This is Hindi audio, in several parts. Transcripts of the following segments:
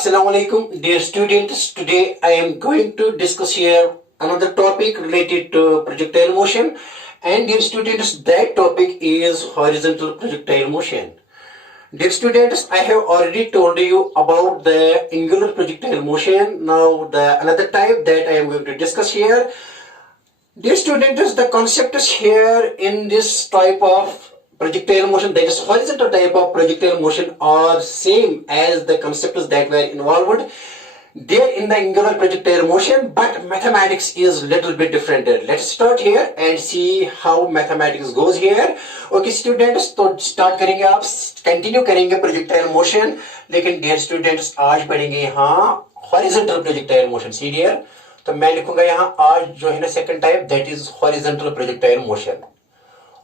Assalamu alaikum, dear students. Today I am going to discuss here another topic related to projectile motion. And dear students, that topic is horizontal projectile motion. Dear students, I have already told you about the angular projectile motion. Now the another type that I am going to discuss here. Dear students, the concept is here in this type of projectile motion, that is horizontal type of projectile motion, are same as the concepts that were involved there in the angular projectile motion, but mathematics is little bit different. Let's start here and see how mathematics goes here. Okay students, तो start करेंगे आप, continue करेंगे projectile motion, लेकिन dear students आज पढ़ेंगे यहाँ horizontal projectile motion. See dear, तो मैं लिखूंगा यहाँ आज जो है ना second type, that is horizontal projectile motion.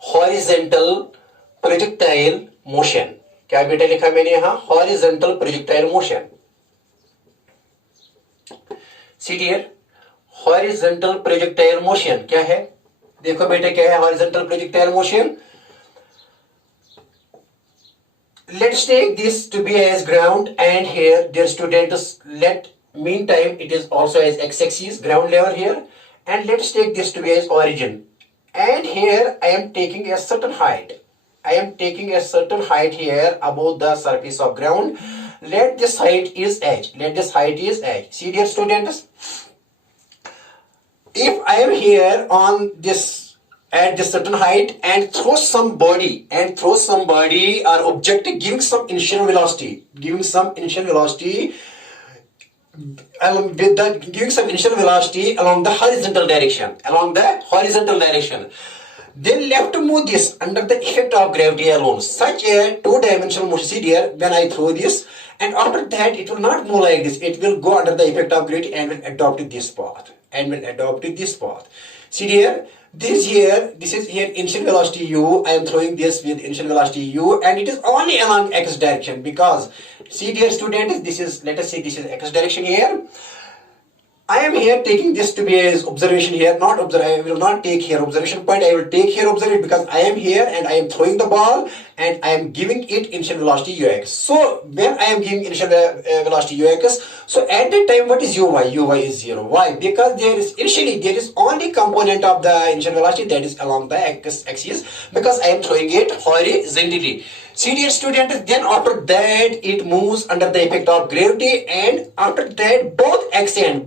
Horizontal projectile motion, क्या बेटा लिखा मैंने यहाँ? Horizontal projectile motion. See dear, horizontal projectile motion क्या है? देखो बेटा क्या है horizontal projectile motion. Let's take this to be as ground, and here dear students, let meantime it is also as x-axis, ground level here, and let's take this to be as origin, and here I am taking a certain height. I am taking a certain height here above the surface of ground. Let this height is h. Let this height is h. See dear students, if I am here on this at this certain height and throw somebody or object giving some initial velocity, giving some initial velocity along the horizontal direction, then left to move this under the effect of gravity alone. Such a two-dimensional motion. See here, when I throw this, and after that it will not move like this. It will go under the effect of gravity and will adopt this path. See here, this is here initial velocity u. I am throwing this with initial velocity u, and it is only along x direction, because see dear students, this is, let us say this is x direction here. I am here taking this to be as observation here, not observe. I will not take here observation point. I will take here observation, because I am here and I am throwing the ball and I am giving it initial velocity ux. So when I am giving initial velocity ux, so at that time what is uy? Uy is 0. Why? Because there is only component of the initial velocity that is along the x-axis, because I am throwing it horizontally. See dear students, then after that it moves under the effect of gravity, and after that both x and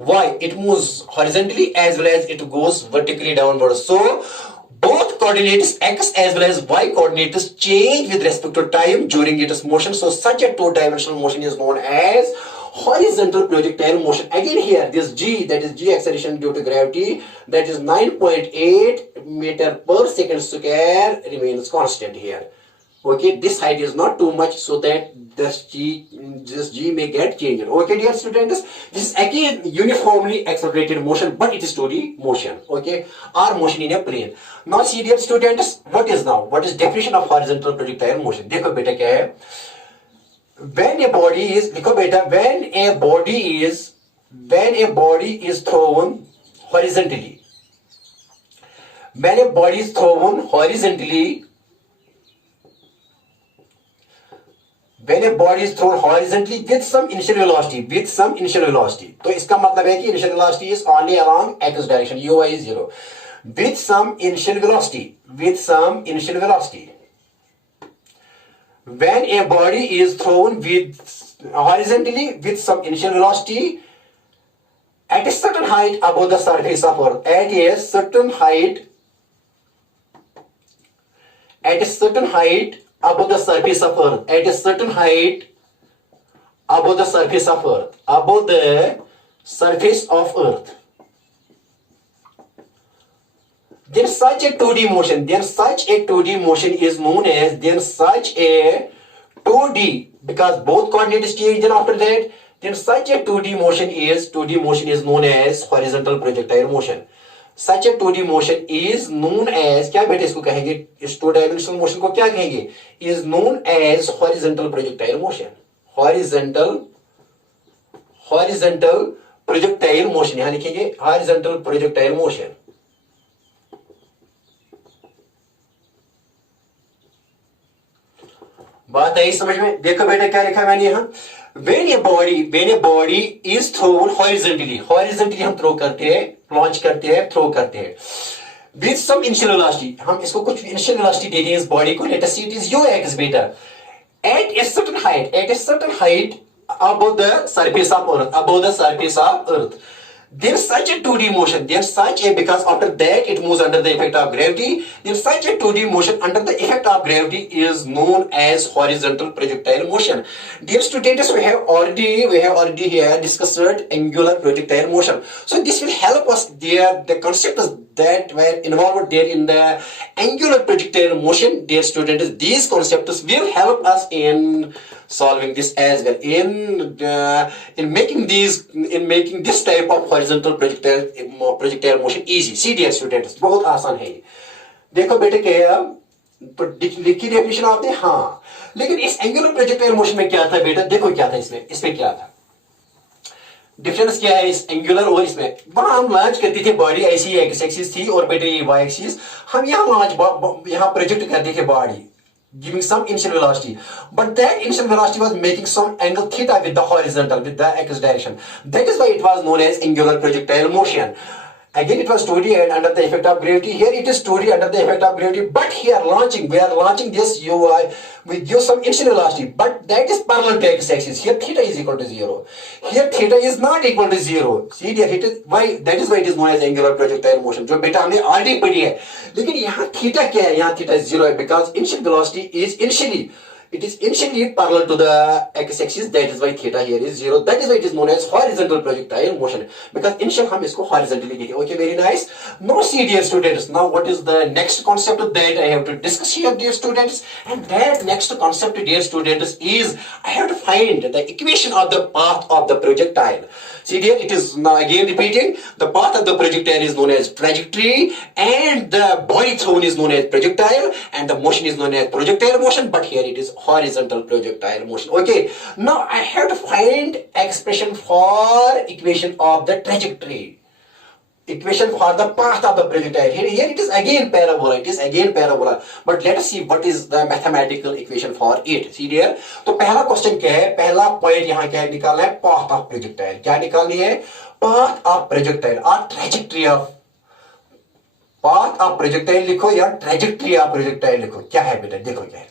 y, it moves horizontally as well as it goes vertically downward. So both coordinates x as well as y coordinates change with respect to time during its motion. So such a two-dimensional motion is known as horizontal projectile motion. Again here, this g, that is g acceleration due to gravity, that is 9.8 meter per second square, remains constant here. Okay, this height is not too much, so that this g may get changed. Okay dear students, this is again uniformly accelerated motion, but it is 2D motion, okay, or motion in a plane. Now see dear students, what is definition of horizontal projectile motion? देखो बेटा क्या है, when a body is thrown horizontally, with some initial velocity, तो इसका मतलब है कि initial velocity is only along x direction, uy is 0, with some initial velocity. When a body is thrown horizontally with some initial velocity at a certain height above the surface of earth, at a certain height above the surface of earth, then such a 2D motion is known as, because both coordinates change, then after that, then such a 2D motion is known as horizontal projectile motion. Such a 2D motion is known as, क्या बेटे इसको कहेंगे, इस 2-dimensional motion को क्या कहेंगे, is known as horizontal projectile motion. Horizontal projectile motion, यहाँ लिखेंगे horizontal projectile motion. बात आई समझ में? देखो बेटा क्या लिखा मैंने यहाँ, when a body is thrown horizontally हम थ्रो करते हैं, लॉन्च करते हैं, थ्रो करते हैं with some initial velocity, हम इसको कुछ initial velocity देते हैं इस बॉडी को, let us see it is ux बेटा, at a certain height above the surface of earth, there's such a 2D motion, because after that it moves under the effect of gravity, there's such a 2D motion under the effect of gravity is known as horizontal projectile motion. Dear students, we have already here discussed angular projectile motion. So this will help us there, the concepts that were involved there in the angular projectile motion. Dear students, these concepts will help us in solving this as well, in making this type of horizontal projectile motion easy. See dear students, बहुत आसान है ये. देखो बेटे क्या लिखी डेफिनेशन आपने, हाँ, लेकिन इस एंगुलर प्रोजेक्टाइल मोशन में क्या था बेटा, देखो क्या था इसमें क्या था, डिफरेंस क्या है इस एंगुलर और इसमें. वहां हम लॉन्च करते थे बॉडी, ऐसी एक्स एक्सिस थी और बेटे ये वाई एक्सिस, हम यहाँ प्रोजेक्ट करते थे body giving some initial velocity, but that initial velocity was making some angle theta with the horizontal, with the x direction. That is why it was known as angular projectile motion. Again it was 2D and under the effect of gravity. Here it is 2D under the effect of gravity, but here we are launching this ui with give some initial velocity, but that is parallel to x axis. Here theta is equal to 0, here theta is not equal to 0. See dear, that is why it is known as angular projectile motion, जो बेटा हमने ऑलरेडी पढ़ी है. लेकिन यहाँ थीटा क्या है, यहाँ थीटा 0 है, because initial velocity is initially parallel to the x-axis. That is why theta here is 0. That is why it is known as horizontal projectile motion, because initial हम इसको horizontally देखें. Okay, very nice. Now see dear students, now what is the next concept that I have to discuss here dear students? And that next concept dear students is I have to find the equation of the path of the projectile. See dear, it is now again repeating, the path of the projectile is known as trajectory, and the body thrown is known as projectile, and the motion is known as projectile motion, but here it is horizontal projectile motion. Okay, now I have to find expression for equation of the trajectory, equation for the path of the projectile. Here it is again parabola, but let us see what is the mathematical equation for it. See dear, तो पहला क्वेश्चन क्या है, पहला पॉइंट यहाँ क्या है, निकालना है path of projectile. क्या निकालनी है, path of projectile और trajectory of path of projectile लिखो या trajectory of projectile लिखो. क्या है बेटा, देखो क्या है.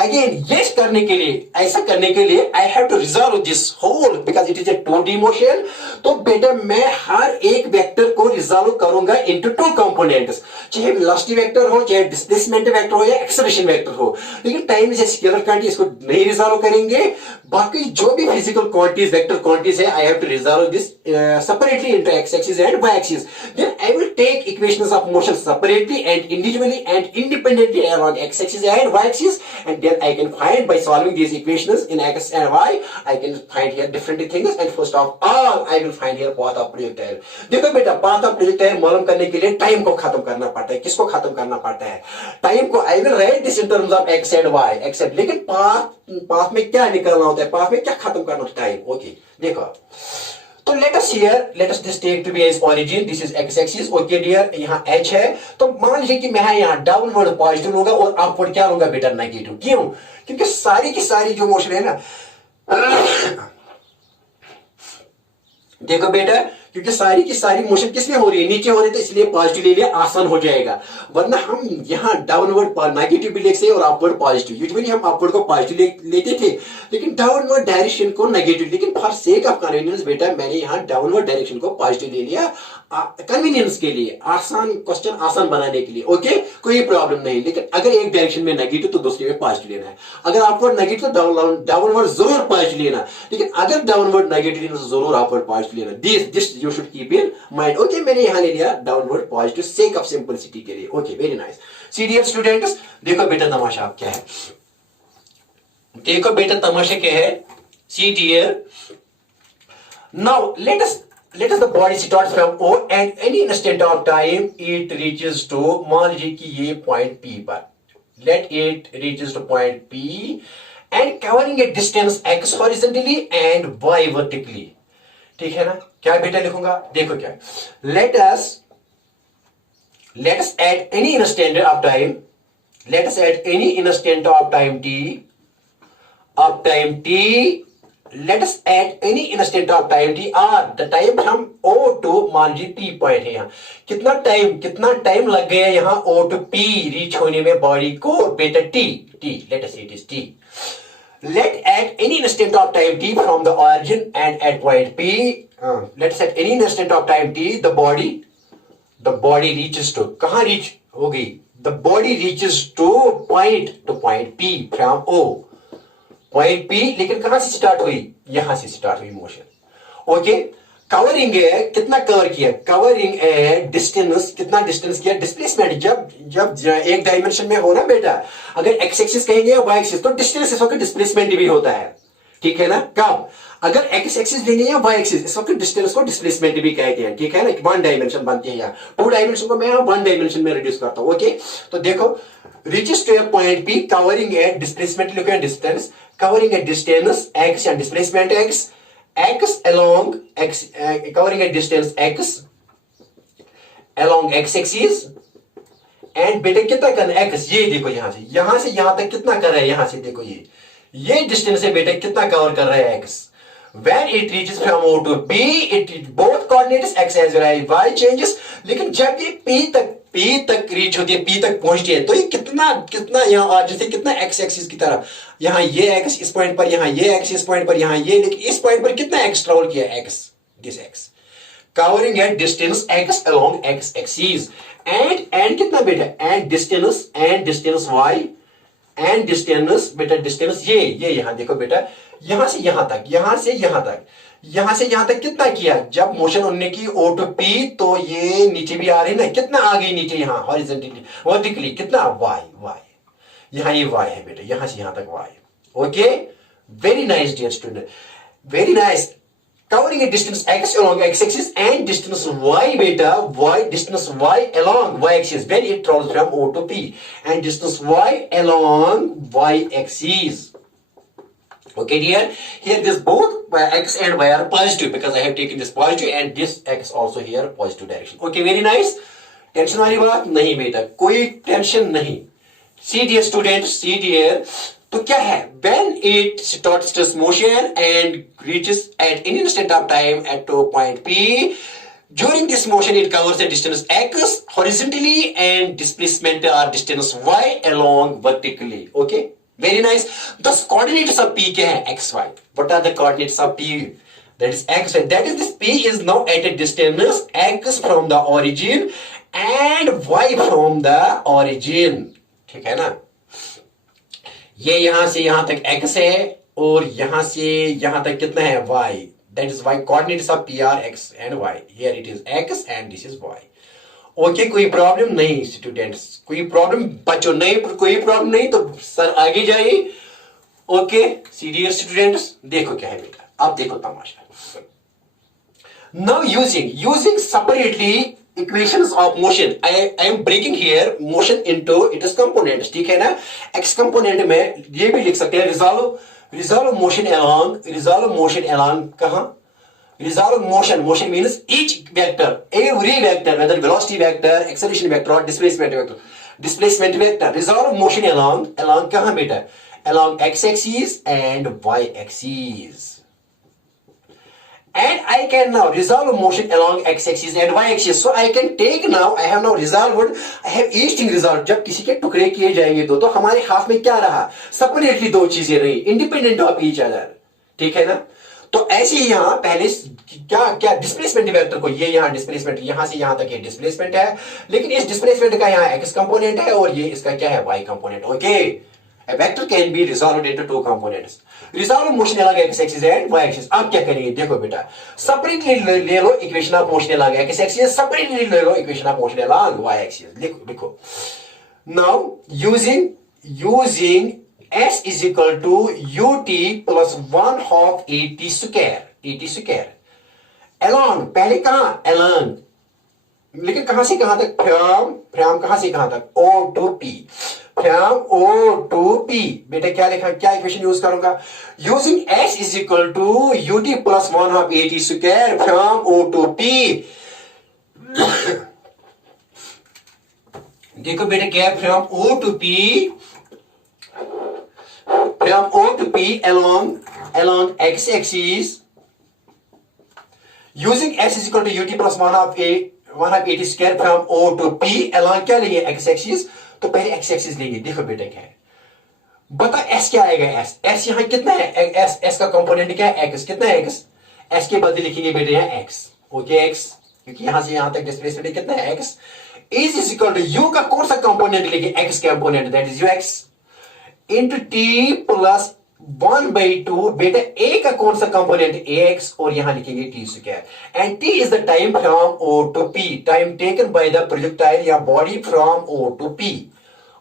Again, yes करने के लिए, ऐसा करने के लिए I have to resolve this whole, because it is a 2D motion. तो बेटा मैं हर एक वेक्टर को रिजॉल्व करूंगा into two components, चाहे वेलोसिटी वेक्टर हो, चाहे डिस्प्लेसमेंट वेक्टर हो, या एक्सेलरेशन वेक्टर हो. लेकिन time is a scalar quantity, इसको नहीं रिजॉल्व करेंगे. बाकी जो भी फिजिकल क्वांटिटीज, वेक्टर क्वांटिटीज है, I have to resolve this separately into x axis and y axis. Then I will take equations of motion separately and individually and independently along x axis and y axis, and then I can find, by solving these equations in x and y, I can find here different things, and first of all I will find here path of projectile. देखो बेटा, path of projectile मालूम करने के लिए टाइम को खत्म करना पड़ता है. किसको खत्म करना पड़ता है, टाइम को. I will write this in terms of x and y, except लेकिन path में क्या निकालना होता है, path में क्या खत्म करना होता है, टाइम. ओके देखो, तो let us this take to be as origin. This is x axis. Okay dear, यहाँ h है, तो मान लीजिए कि मैं यहाँ डाउनवर्ड पॉजिटिव लूंगा और अपवर्ड क्या लूंगा बेटा, नेगेटिव. क्यों, क्योंकि सारी की सारी जो मोशन है ना, देखो बेटा, क्योंकि सारी की सारी मोशन किसमें हो रही है, नीचे हो रही है, तो इसलिए पॉजिटिव ले लिया, आसान हो जाएगा. वरना हम यहाँ डाउनवर्ड नेगेटिव भी लिख सकते और अपवर्ड पॉजिटिव. यूजुअली हम अपवर्ड को पॉजिटिव लेते थे, लेकिन डाउनवर्ड डायरेक्शन को नेगेटिव. लेकिन फॉर सेक ऑफ कन्वीनियंस बेटा मैंने यहाँ डाउनवर्ड डायरेक्शन को पॉजिटिव ले लिया, कन्वीनियंस के लिए, आसान क्वेश्चन आसान बनाने के लिए. ओके, कोई प्रॉब्लम नहीं. लेकिन अगर एक डायरेक्शन में नेगेटिव तो दूसरे में पॉजिटिव लेना है. अगर अपवर्ड नेगेटिव तो डाउनवर्ड जरूर पॉजिटिव लेना, लेकिन अगर डाउनवर्ड नेगेटिव लेना तो जरूर अपवर्ड पॉजिटिव लेना. This you should keep in mind. Okay, मैंने यहां ले लिया downward positive sake of simplicity के लिए. Okay, very nice. See dear students, देखो बेटा तमाशा आप क्या है, देखो बेटा तमाशा क्या है. See dear, now let us the body start from O and any instant of time it reaches to, मान लीजिए कि ये पॉइंट P पर, let it reaches to point P and covering a distance x horizontally and y vertically. ठीक है ना, क्या बेटा लिखूंगा, देखो क्या, let us at any instant of time t of time t, let us at any instant of time t or the time from O to मान लीजिए P पॉइंट है यहाँ, कितना टाइम लग गया यहाँ O to P रीच होने में बॉडी को, बेटा t, let us say it is t. Let at any instant of time t from the origin and at point P, let's at any instant of time t the body reaches to, कहाँ reach होगी, the body reaches to point P from O, point P, लेकिन कहां से स्टार्ट हुई, यहां से स्टार्ट हुई मोशन. ओके, कवरिंग है, कितना कवर किया, कवरिंग है डिस्टेंस, कितना डिस्टेंस किया, डिस्प्लेसमेंट. जब एक डायमेंशन में हो ना बेटा, अगर एक्स एक्सिस कहेंगे या वाई एक्सिस तो डिस्टेंस इस वक्त डिस्प्लेसमेंट भी होता है, ठीक है ना. कब, अगर एक्स एक्सिस लेंगे या वाई एक्सिस, इस वक्त डिस्टेंस को डिस्प्लेसमेंट भी कहते हैं, ठीक है ना. वन डायमेंशन बनती है यहाँ, टू डायमेंशन को मैं वन डायमेंशन में रिड्यूस करता हूं. ओके, तो देखो reaches to a point P covering a displacement, look at distance, covering a distance x and displacement x along x, covering a distance x along x axis and बेटा कितना करना x, ये देखो यहां से यहां तक कितना कर रहा है, यहां से देखो ये डिस्टेंस है बेटा, कितना कवर कर रहा है x. When it reaches from O to P, it both coordinates x as well as y changes. लेकिन जब ये P तक रीच होती है, P तक पहुंचती है, तो ये कितना यहाँ जैसे कितना x एक्सिस की तरह, यहाँ ये x इस पॉइंट पर, यहाँ ये x इस पॉइंट पर, यहाँ ये, लेकिन इस पॉइंट पर कितना x ट्रेवल किया, x, this x, covering a distance x along x axis and कितना बेटा, and distance y and distance बेटा, distance ये यहाँ देखो बेटा, यहां से यहां तक, यहां से यहां तक कितना किया, जब मोशन उन्होंने की O to P तो ये नीचे भी आ रही ना, कितना आ गई नीचे यहाँ हॉरिजॉन्टली, वर्टिकली कितना y, यहाँ ये y है बेटा, यहां से यहां तक y. Okay, very nice dear student, very nice. Covering a distance x along x axis and distance y beta, distance y along y axis when it travels from O to P, and distance y along y axis. Okay dear, here this both x and y are positive because I have taken this positive and this x also here positive direction. Okay, very nice. Tension वाली बात नहीं बेटा, कोई टेंशन नहीं. See dear students, see dear, तो क्या है, when it starts its motion and reaches at any instant of time at point P, during this motion it covers the distance x horizontally and displacement or distance y along vertically. Okay, very nice. Thus coordinates of P क्या है, x y. What are the coordinates of P? That is x y. That is this P is now at a distance x from the origin and y from the origin. ठीक है ना, ये यहां से यहां तक x है और यहां से यहां तक कितना है y. That is y, coordinates of P are x and y. Here it is x and this is y. Okay, कोई प्रॉब्लम नहीं स्टूडेंट्स, कोई प्रॉब्लम बच्चों नहीं, कोई प्रॉब्लम नहीं तो सर आगे जाइए. ओके सीरियस स्टूडेंट्स, देखो क्या है बेटा, अब देखो तमाशा. Now using separately equations of motion, I am breaking here motion into its components, ठीक है ना. x component में ये भी लिख सकते हैं resolve motion along कहाँ, resolve motion means each vector, every vector, whether velocity vector, acceleration vector or displacement vector, resolve motion along कहाँ बेटा, along x axis and y axis. And I can now resolve motion along x-axis and y-axis. So I can take now, I have now resolved, I have each thing resolved. जब किसी के टुकड़े किए जाएंगे दो, तो हमारे हाथ में क्या रहा, सेपरेटली दो चीजें रही, इंडिपेंडेंट ऑफ ईच अदर. ठीक है ना. तो ऐसे ही यहाँ पहले क्या डिस्प्लेसमेंट वेक्टर को, ये यहाँ डिस्प्लेसमेंट, यहां से यहां तक ये डिस्प्लेसमेंट है, लेकिन इस डिस्प्लेसमेंट का यहाँ x कंपोनेंट है और ये इसका क्या है, y component. Okay, a vector can be resolved into two components. Resolve motion along x-axis and y-axis. अब क्या करेंगे, देखो बेटा, separately ले लो equation of motion along x-axis, separately ले लो equation of motion along y-axis. लिखो. Now using s is equal to ut plus 1/2 at square. Along, पहले कहाँ, along, लेकिन कहां से कहां तक, from कहां से कहां तक, O to P. From O to P, बेटा क्या लिखा, क्या इक्वेशन यूज करूंगा, using s is equal to ut plus 1/2 at square from O to P. देखो बेटा क्या है, from O to P, from O to P along x axis using x is equal to ut plus 1 of at square from O to P along क्या लेंगे x axis, तो पहले x axis लेंगे। देखो बेटा क्या है, बता s क्या आएगा, s यहाँ कितना है, s का कंपोनेंट क्या है, x कितना है, x s के बदले लिखेंगे बेटे यहाँ x, ओके x, क्योंकि यहां से यहां तक डिस्प्लेसमेंट कितना है x is equal to u का कौन सा कंपोनेंट लेंगे, x component, that is ux into t plus 1/2 बेटा a का कौन सा कंपोनेंट ax और यहां लिखेंगे t square and t is the time from o to p, time taken by the projectile या body from o to p।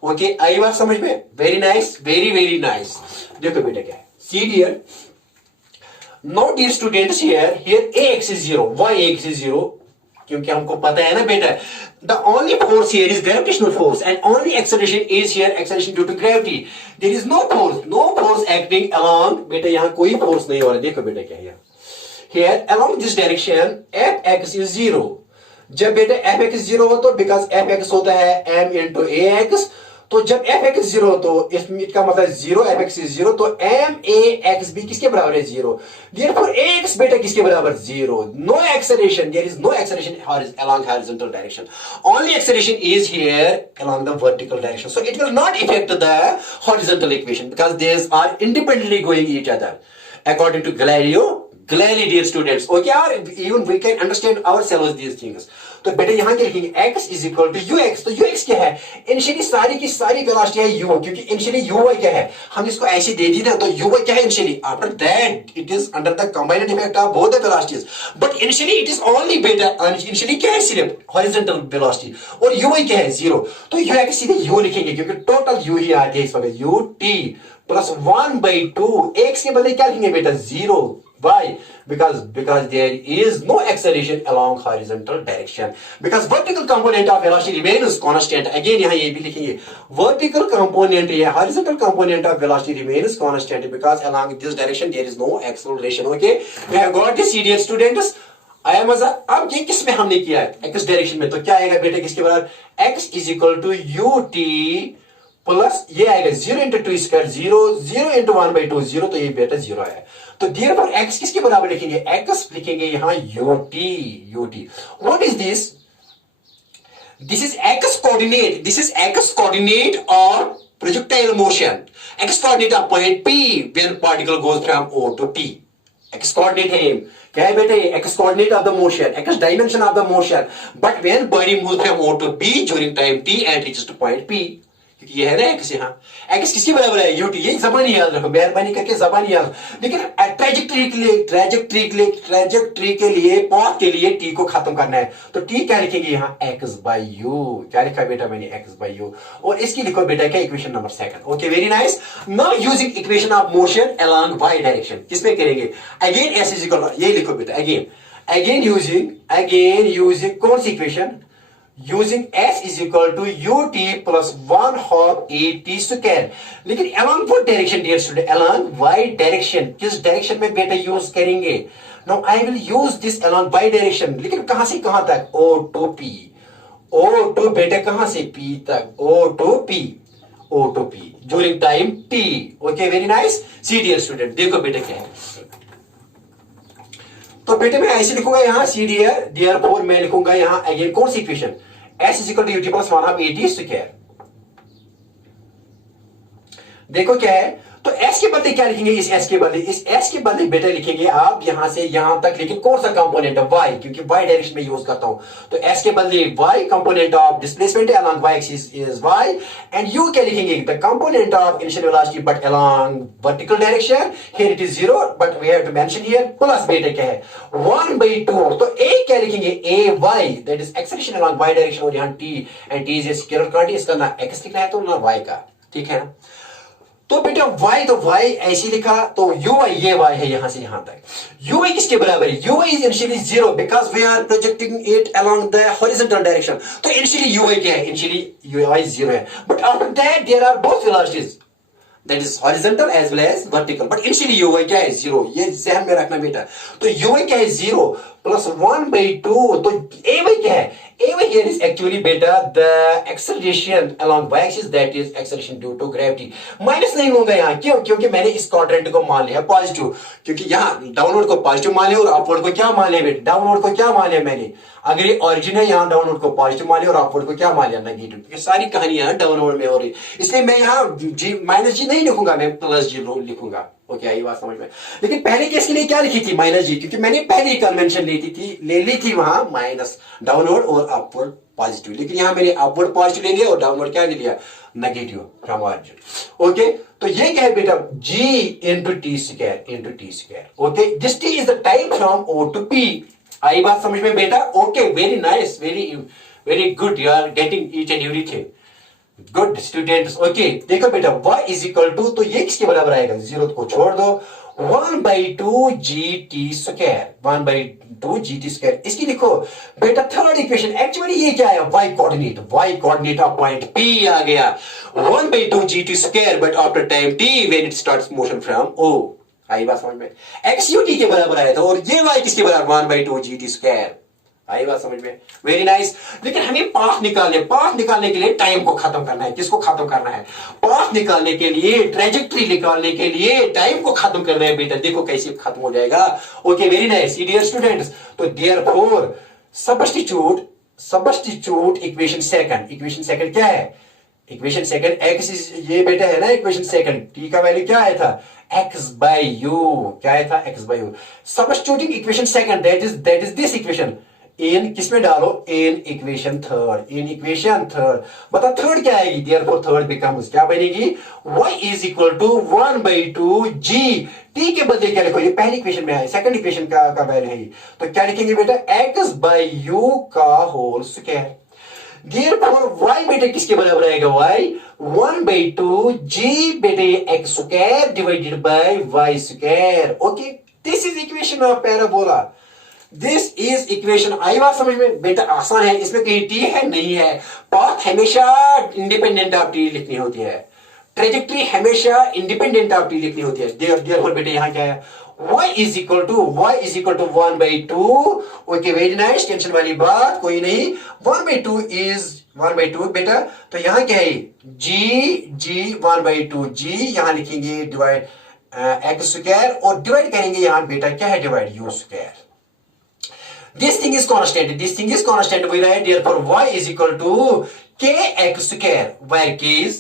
Okay आई बात समझ में, very nice, very very nice. देखो बेटा क्या है, see dear, now dear students here ax is 0, y x is 0, क्योंकि हमको पता है ना बेटा, the only force here is gravitational force and only acceleration is here acceleration due to gravity. There is no force acting along, बेटा यहाँ कोई force नहीं हो रहा। देखो बेटा क्या है here along this direction fx is 0। जब बेटा fx 0 हो तो because fx होता है m into ax, तो जब fx 0 तो इसका मतलब 0 fx is 0, तो m a x b किसके बराबर है 0, therefore ax बेटा किसके बराबर 0, no acceleration, there is no acceleration along horizontal direction, only acceleration is here along the vertical direction, so it will not affect the horizontal equation because these are independently going each other according to Galileo, dear students, okay, or even we can understand ourselves these things। तो बेटा यहाँ क्या लिखेंगे, x is equal to ux, तो ux क्या है, इनिशियली सारी की सारी वेलोसिटी है u, क्योंकि इनिशियली uy क्या है, हम इसको ऐसे दे दी ना, तो uy क्या है initially, after that it is under the combined effect of both the velocities, but initially it is only बेटा, इनिशियली क्या है सिर्फ हॉरिजॉन्टल वेलोसिटी और uy क्या है 0, तो ux सीधे u लिखेंगे क्योंकि टोटल u ही आ गया इस वक्त, ut प्लस 1/2, x के बदले क्या लिखेंगे बेटा 0, why, because there is no acceleration along horizontal direction, because vertical component of velocity remains constant, again यहाँ ये भी लिखेंगे vertical component या horizontal component of velocity remains constant because along this direction there is no acceleration। okay, we have got this, dear students, आया मजा। अब ये किस में हमने किया है, x डायरेक्शन में, तो क्या आएगा बेटा किसके बराबर, x is equal to ut plus ये आएगा 0 इंटू 2 स्क्वायर 0, 0 इंटू 1/2 0, तो ये बेटा 0 आया। तो therefore x किसके बराबर लिखेंगे, x लिखेंगे यहाँ ut। What is this, this is x coordinate of projectile motion, x coordinate of point p when particle goes from O to P, x coordinate है क्या है बेटे, x coordinate of the motion, x dimension of the motion, but when body moves from O to P during time t and reaches to point P, क्योंकि ये है ना x, यहाँ x किसके बराबर है ut, ये जबानी याद रखो, मेहरबानी करके जबानी याद। लेकिन ट्रैजेक्टरी के लिए पाथ के लिए t को खत्म करना है, तो t क्या लिखेंगे यहाँ x/u, क्या लिखा बेटा मैंने x/u, और इसकी लिखो बेटा क्या equation number 2। Okay very nice. Now using equation of motion along y direction, किसमें करेंगे, अगेन s इज इक्वल, ये लिखो बेटा अगेन यूजिंग कौन सी equation, using s is equal to ut plus 1/2 at square, लेकिन along what direction dear student, along y direction, किस डायरेक्शन में बेटा यूज करेंगे, now I will use this along y direction, लेकिन कहां से कहां तक, O to P बेटा कहां से P तक, O to P during time t। okay very nice, see dear student, देखो बेटा क्या है, तो बेटे मैं ऐसे लिखूंगा यहाँ सी डियर 4 मैं लिखूंगा यहाँ अगेन कौन सी equation, s is equal to ut plus 1/8 square. देखो क्या है, तो s के बदले क्या लिखेंगे, इस s के बदले बेटा लिखेंगे आप यहां से यहां तक, लेकिन कौन सा कंपोनेंट है y, क्योंकि y डायरेक्शन में यूज करता हूं, तो s के बदले y component of displacement along y axis is y, and u क्या लिखेंगे, the component of initial velocity but along vertical direction, here it is 0 but we have to mention here, plus बेटा क्या है 1/2, तो a क्या लिखेंगे ay, that is acceleration along y direction, और यहां t and t is a scalar quantity, इसका ना x लिखना है तो ना y का, ठीक है ना। तो बेटा y, तो y ऐसे लिखा, तो uy ये y है यहां से यहां तक, uy किसके बराबर है, uy is initially 0 because we are projecting it along the horizontal direction, तो initially uy क्या है, initially uy 0 है, but after that there are both velocities, that is horizontal as well as vertical, but initially uy क्या है 0, ये जहन में रखना बेटा। तो uy क्या है 0 प्लस 1/2, तो ay क्या है, Over here is actually beta the acceleration along y axis, that is acceleration due to gravity. Minus नहीं होगा यहाँ, क्यों? क्योंकि मैंने इस क्वाड्रेंट को मान लिया पॉजिटिव, क्योंकि यहाँ डाउनवर्ड को पॉजिटिव मान लिया और अपवर्ड को क्या मान लिया बेटा? डाउनवर्ड को क्या मान लिया मैंने? अगर ये ओरिजिन है, यहाँ डाउनवर्ड को पॉजिटिव मान लिया और अपवर्ड को क्या मान लिया? नेगेटिव। ये सारी कहानी यहाँ डाउनवर्ड में हो रही, इसलिए मैं यहाँ जी माइनस जी नहीं लिखूंगा, मैं प्लस जी लिखूंगा। ओके, आई बात समझ में। लेकिन पहले केस के लिए क्या लिखी थी? माइनस जी, क्योंकि मैंने पहले ही कन्वेंशन ले ली थी वहां माइनस डाउनवर्ड और अपवर्ड पॉजिटिव, लेकिन यहाँ मैंने अपवर्ड पॉजिटिव ले लिया और डाउनवर्ड क्या ले लिया? Negative from origin. ओके, तो ये क्या है बेटा? g into t square. Okay, this t is the time from o to p. आई बात समझ में बेटा? Okay, very nice, very good, you are getting each and everything, good students. Okay, देखो बेटा y इज इक्वल टू, तो ये किसके बराबर आएगा? जीरो को छोड़ दो, 1/2 gt स्क्वायर, 1/2 gt स्क्वायर। इसकी लिखो बेटा थर्ड इक्वेशन। एक्चुअली ये क्या है? y coordinate of point P आ गया, 1/2 gt square, but after time t when it starts motion from O। आई बात समझ में? x u t के बराबर आया था, और ये y किसके बराबर? 1/2 gt स्क्वायर। आई बात समझ में? Very nice. लेकिन हमें पाथ निकालने के लिए टाइम को खत्म करना है। किसको खत्म करना है? पाथ निकालने के लिए, ट्रेजेक्ट्री निकालने के लिए टाइम को खत्म करना है बेटा। देखो कैसे खत्म हो जाएगा। Okay, very nice dear students. तो देयरफॉर सब्स्टिट्यूट इक्वेशन सेकंड क्या है? इक्वेशन सेकंड x ये बेटा है ना इक्वेशन सेकंड, t का वैल्यू क्या आया था? x/u। क्या आया था? x/u। Substituting equation second, that is this equation, in किसमें डालो? In equation third. बता थर्ड क्या आएगी? देयरफॉर थर्ड बिकम्स क्या बनेगी? y is equal to 1/2 g। t के बदले क्या लिखो? ये पहली इक्वेशन में है, सेकंड इक्वेशन का वैल्यू है, तो क्या लिखेंगे बेटा? x/u का होल स्क्वायर। देयरफॉर y बेटे किसके बराबर आएगा? y 1/2 g बेटे x square divided by y square. Okay, this is equation of parabola. This is equation. आई बात समझ में बेटा? आसान है, इसमें कहीं टी है नहीं है। पाथ हमेशा इंडिपेंडेंट ऑफ टी लिखनी होती है, ट्रेजेक्ट्री हमेशा इंडिपेंडेंट ऑफ टी लिखनी होती है। देयरफॉर बेटे यहाँ क्या है? y is equal to 1/2। Okay, very nice, tension वाली बात कोई नहीं। 1/2 इज 1/2 बेटा, तो यहाँ क्या है? g 1/2 g, यहाँ लिखेंगे डिवाइड x स्क्वायर, और डिवाइड करेंगे यहाँ बेटा क्या है? Divide u square. This thing is constant. We write therefore y is equal to kx square, where k is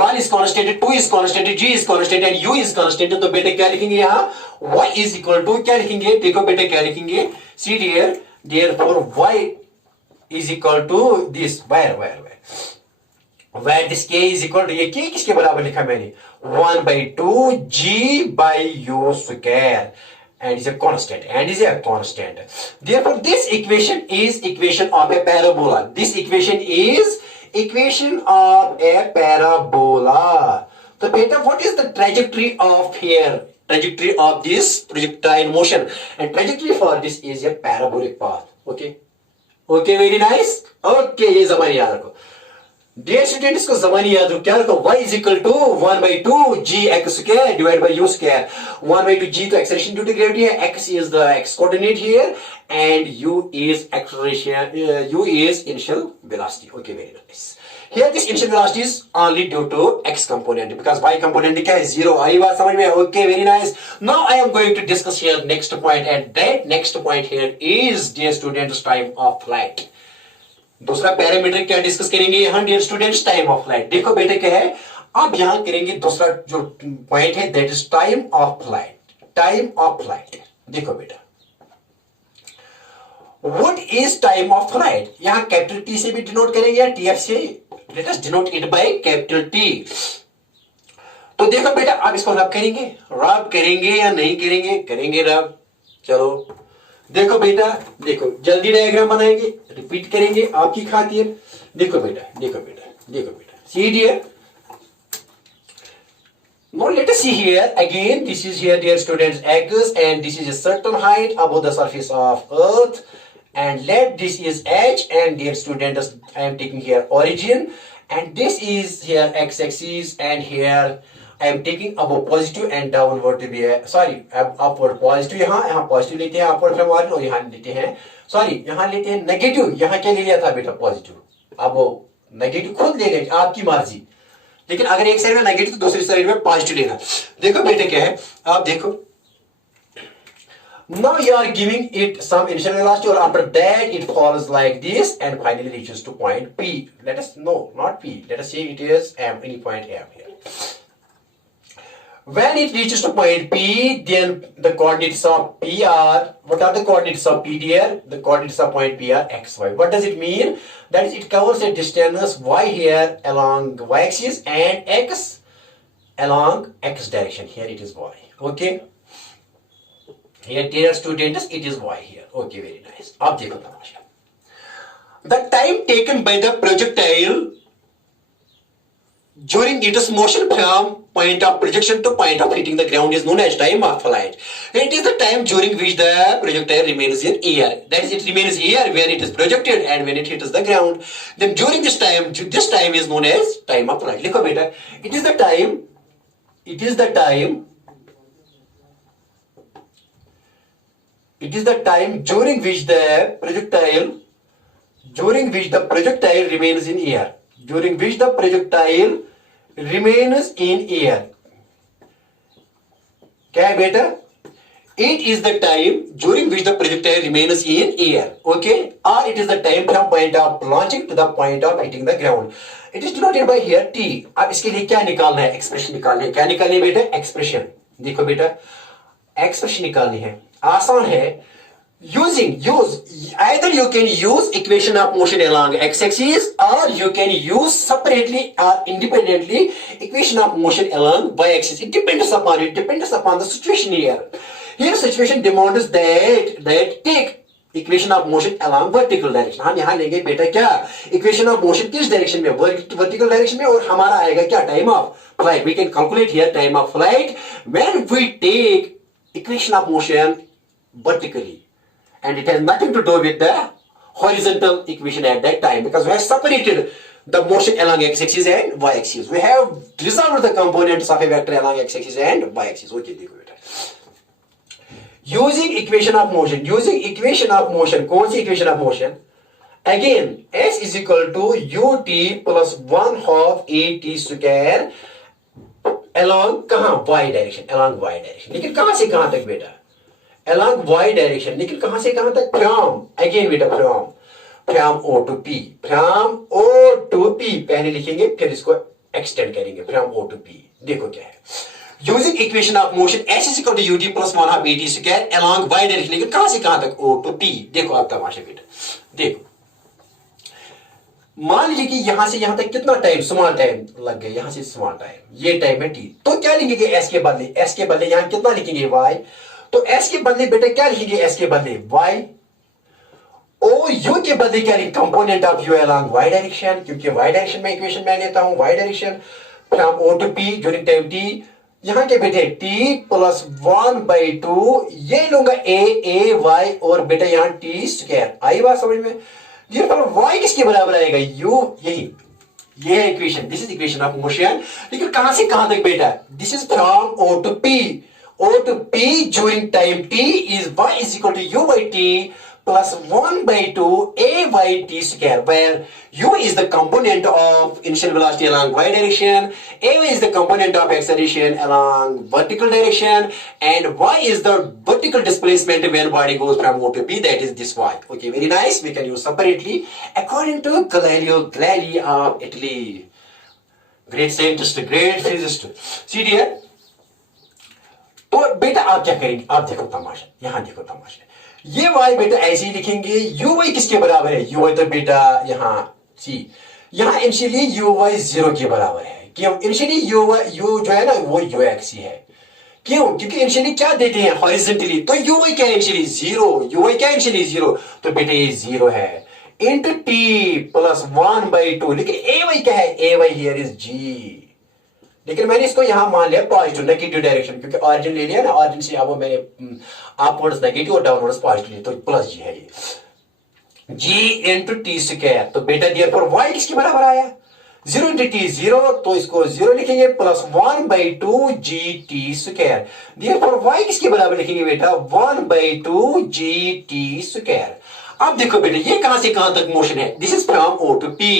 1 is constant, 2 is constant, g is constant and u is constant. तो बेटे क्या लिखेंगे यहाँ? y is equal to क्या लिखेंगे? देखो बेटे क्या लिखेंगे? See here, therefore y is equal to this, where this k is equal to, ये k किसके बराबर लिखा मैंने? 1/2 g by u square. And is a constant. Therefore, this equation is equation of a parabola. This equation is equation of a parabola. So, beta, what is the trajectory of here? Trajectory of this projectile motion, and trajectory for this is a parabolic path. Okay, very nice. Okay, ये ज़मानी याद रखो। डियर स्टूडेंट, इसको जमानी याद रखो, क्या रखो? y is equal to 1/2 g x square divide by u square. 1/2 g तो एक्सेलरेशन ड्यू टू ग्रेविटी है, x is the x coordinate here, and u is acceleration, u is initial velocity. Okay, very nice. Here this initial velocity is only due to x component, because y component क्या है? 0। आई बात समझ में? Okay, very nice. Now I am going to discuss here next point, and that next point here is dear students time of flight. दूसरा पैरामीटर क्या डिस्कस करेंगे यहां dear students? Time of flight. देखो बेटे क्या है, अब यहां करेंगे दूसरा जो पॉइंट है, that is time of flight. देखो बेटा, what is time of flight? यहां कैपिटल टी से भी डिनोट करेंगे या टीएफ से? Let us denote it by capital T. तो देखो बेटा, अब इसको रब करेंगे या नहीं करेंगे? करेंगे रब। चलो देखो बेटा, देखो जल्दी डायग्राम बनाएंगे, रिपीट करेंगे आपकी खातिर। देखो बेटा, see here. Now let us see here again. This is here, dear students, x, and this is a certain height above the surface of Earth, and let this is h, and dear students, I am taking here origin, and this is here x-axis, and here I am taking above positive and downward to be sorry upward positive, यहाँ पॉजिटिव लेते हैं अपवर्ड फ्रॉम ऑरिजिन, और यहाँ लेते हैं सॉरी यहाँ लेते हैं नेगेटिव, यहाँ क्या ले लिया था बेटा पॉजिटिव, अब नेगेटिव खुद ले लेंगे आपकी मर्जी, लेकिन अगर एक साइड में नेगेटिव तो दूसरी साइड में पॉजिटिव लेना। देखो बेटे क्या है, आप देखो now you are giving it some initial velocity, or after that it falls like this and finally reaches to point P. Let us no not P, let us say it is M, any point M here. When it reaches to point P, then the coordinates of P are, what are the coordinates of P dear? The coordinates of point P are x, y. What does it mean? That is, it covers a distance y here along y axis and x along x direction. Here it is y. Okay. Here dear students, it is y here. Okay, very nice. अब देखो तमाशा. The time taken by the projectile during its motion from point of projection to point of hitting the ground is known as time of flight. It is the time during which the projectile remains in air. That is, it remains here where it is projected and when it hits the ground. Then during this time is known as time of flight. लिखो बेटा, it is the time during which the projectile remains in air. During which the projectile remains in air. क्या है बेटा? It is the time during which the projectile remains in air. Okay? Or it is the time from point of launching to the point of hitting the ground. It is denoted by here T. अब इसके लिए क्या निकालना है? एक्सप्रेशन निकालनी है। क्या निकालनी है बेटा? एक्सप्रेशन। देखो बेटा, एक्सप्रेशन निकालनी है, आसान है। use either you can use equation of motion along x-axis, or you can use separately or independently equation of motion along y-axis. It depends upon the situation here. Here situation demands that take equation of motion along vertical direction. हम यहाँ लेंगे बेटा क्या equation of motion किस direction में, vertical direction में, और हमारा आएगा क्या time of flight. We can calculate here time of flight when we take equation of motion vertically, and it has nothing to do with the horizontal equation at that time, because we have separated the motion along x-axis and y-axis. We have resolved the components of a vector along x-axis and y-axis. Okay, देखो बेटा, using equation of motion, कौन सी equation of motion? Again, s is equal to ut plus 1/2 at square along कहाँ y direction, along y direction. लेकिन कहाँ से कहाँ तक बेटा? along y direction, लेकिन कहां से कहां तक? from, again बेटा from O to P, पहले लिखेंगे फिर इसको एक्सटेंड करेंगे, from O to P. देखो क्या है, using equation of motion s is equal to ut plus 1/2 at square along y direction, लेकिन कहां से कहां तक? O to P. देखो आप तमाशा बेटा, देखो मान लीजिए कि यहां से यहां तक कितना टाइम, स्मॉल टाइम लग गया, यहां से स्मॉल टाइम, ये टाइम है t, तो क्या लिखेंगे s के बदले यहां कितना लिखेंगे y, तो s के बदले बेटा क्या लिखेंगे, s के बदले y, और u के बदले क्या लिखेंगे, component of u along y direction, क्योंकि y डायरेक्शन में इक्वेशन मैं लेता हूं y direction from O to P during time t, यहां के बेटे t plus 1/2, ये लूंगा a y, और बेटा यहां t स्क्वायर, आई बात समझ में? ये पर y किसके बराबर आएगा, u, यही ये है equation, this is equation of motion. लेकिन कहां से कहां तक बेटा, this is from O to P. O to P during time t is y is equal to u by t plus 1/2 a by t square, where u is the component of initial velocity along y direction, a is the component of acceleration along vertical direction, and y is the vertical displacement when body goes from O to P, that is this y. Okay, very nice. We can use separately according to Galilei of Italy. Great scientist, great physicist. See dear, तो बेटा आप क्या करेंगे, आप देखो तमाशा, यहां देखो तमाशा, ये y बेटा ऐसे ही लिखेंगे, uy किसके बराबर है, uy तो बेटा यहां सी, यहां इनिशियली uy 0 के बराबर है, क्यों? इनिशियली u जो है ना वो ux ही है, क्यों? क्योंकि इनिशियली क्या देते हैं, हॉरिजॉन्टली, तो uy क्या है इनिशियली 0, uy क्या इनिशियली 0, तो बेटा ये 0 है, इंटू t प्लस 1/2, लेकिन ay क्या है, ay हियर इज g, लेकिन मैंने इसको यहां मान लिया पॉजिटिव नेगेटिव डायरेक्शन, क्योंकि ऑरिजिन ले लिया ना, ऑरिजिन से अब मैंने अपवर्ड्स नेगेटिव और डाउनवर्ड्स पॉजिटिव लिए, तो प्लस जी है ये g इंटू टी स्क्वायर, तो बेटा देयरफॉर y किसके बराबर आया, 0 इंटू टी 0, तो इसको 0 लिखेंगे प्लस 1/2 जी टी स्क्वायर। देयरफॉर y किसके बराबर लिखेंगे बेटा 1/2 जी टी स्क्वायर। अब देखो बेटा ये कहां से कहां तक मोशन है, this is from O to P,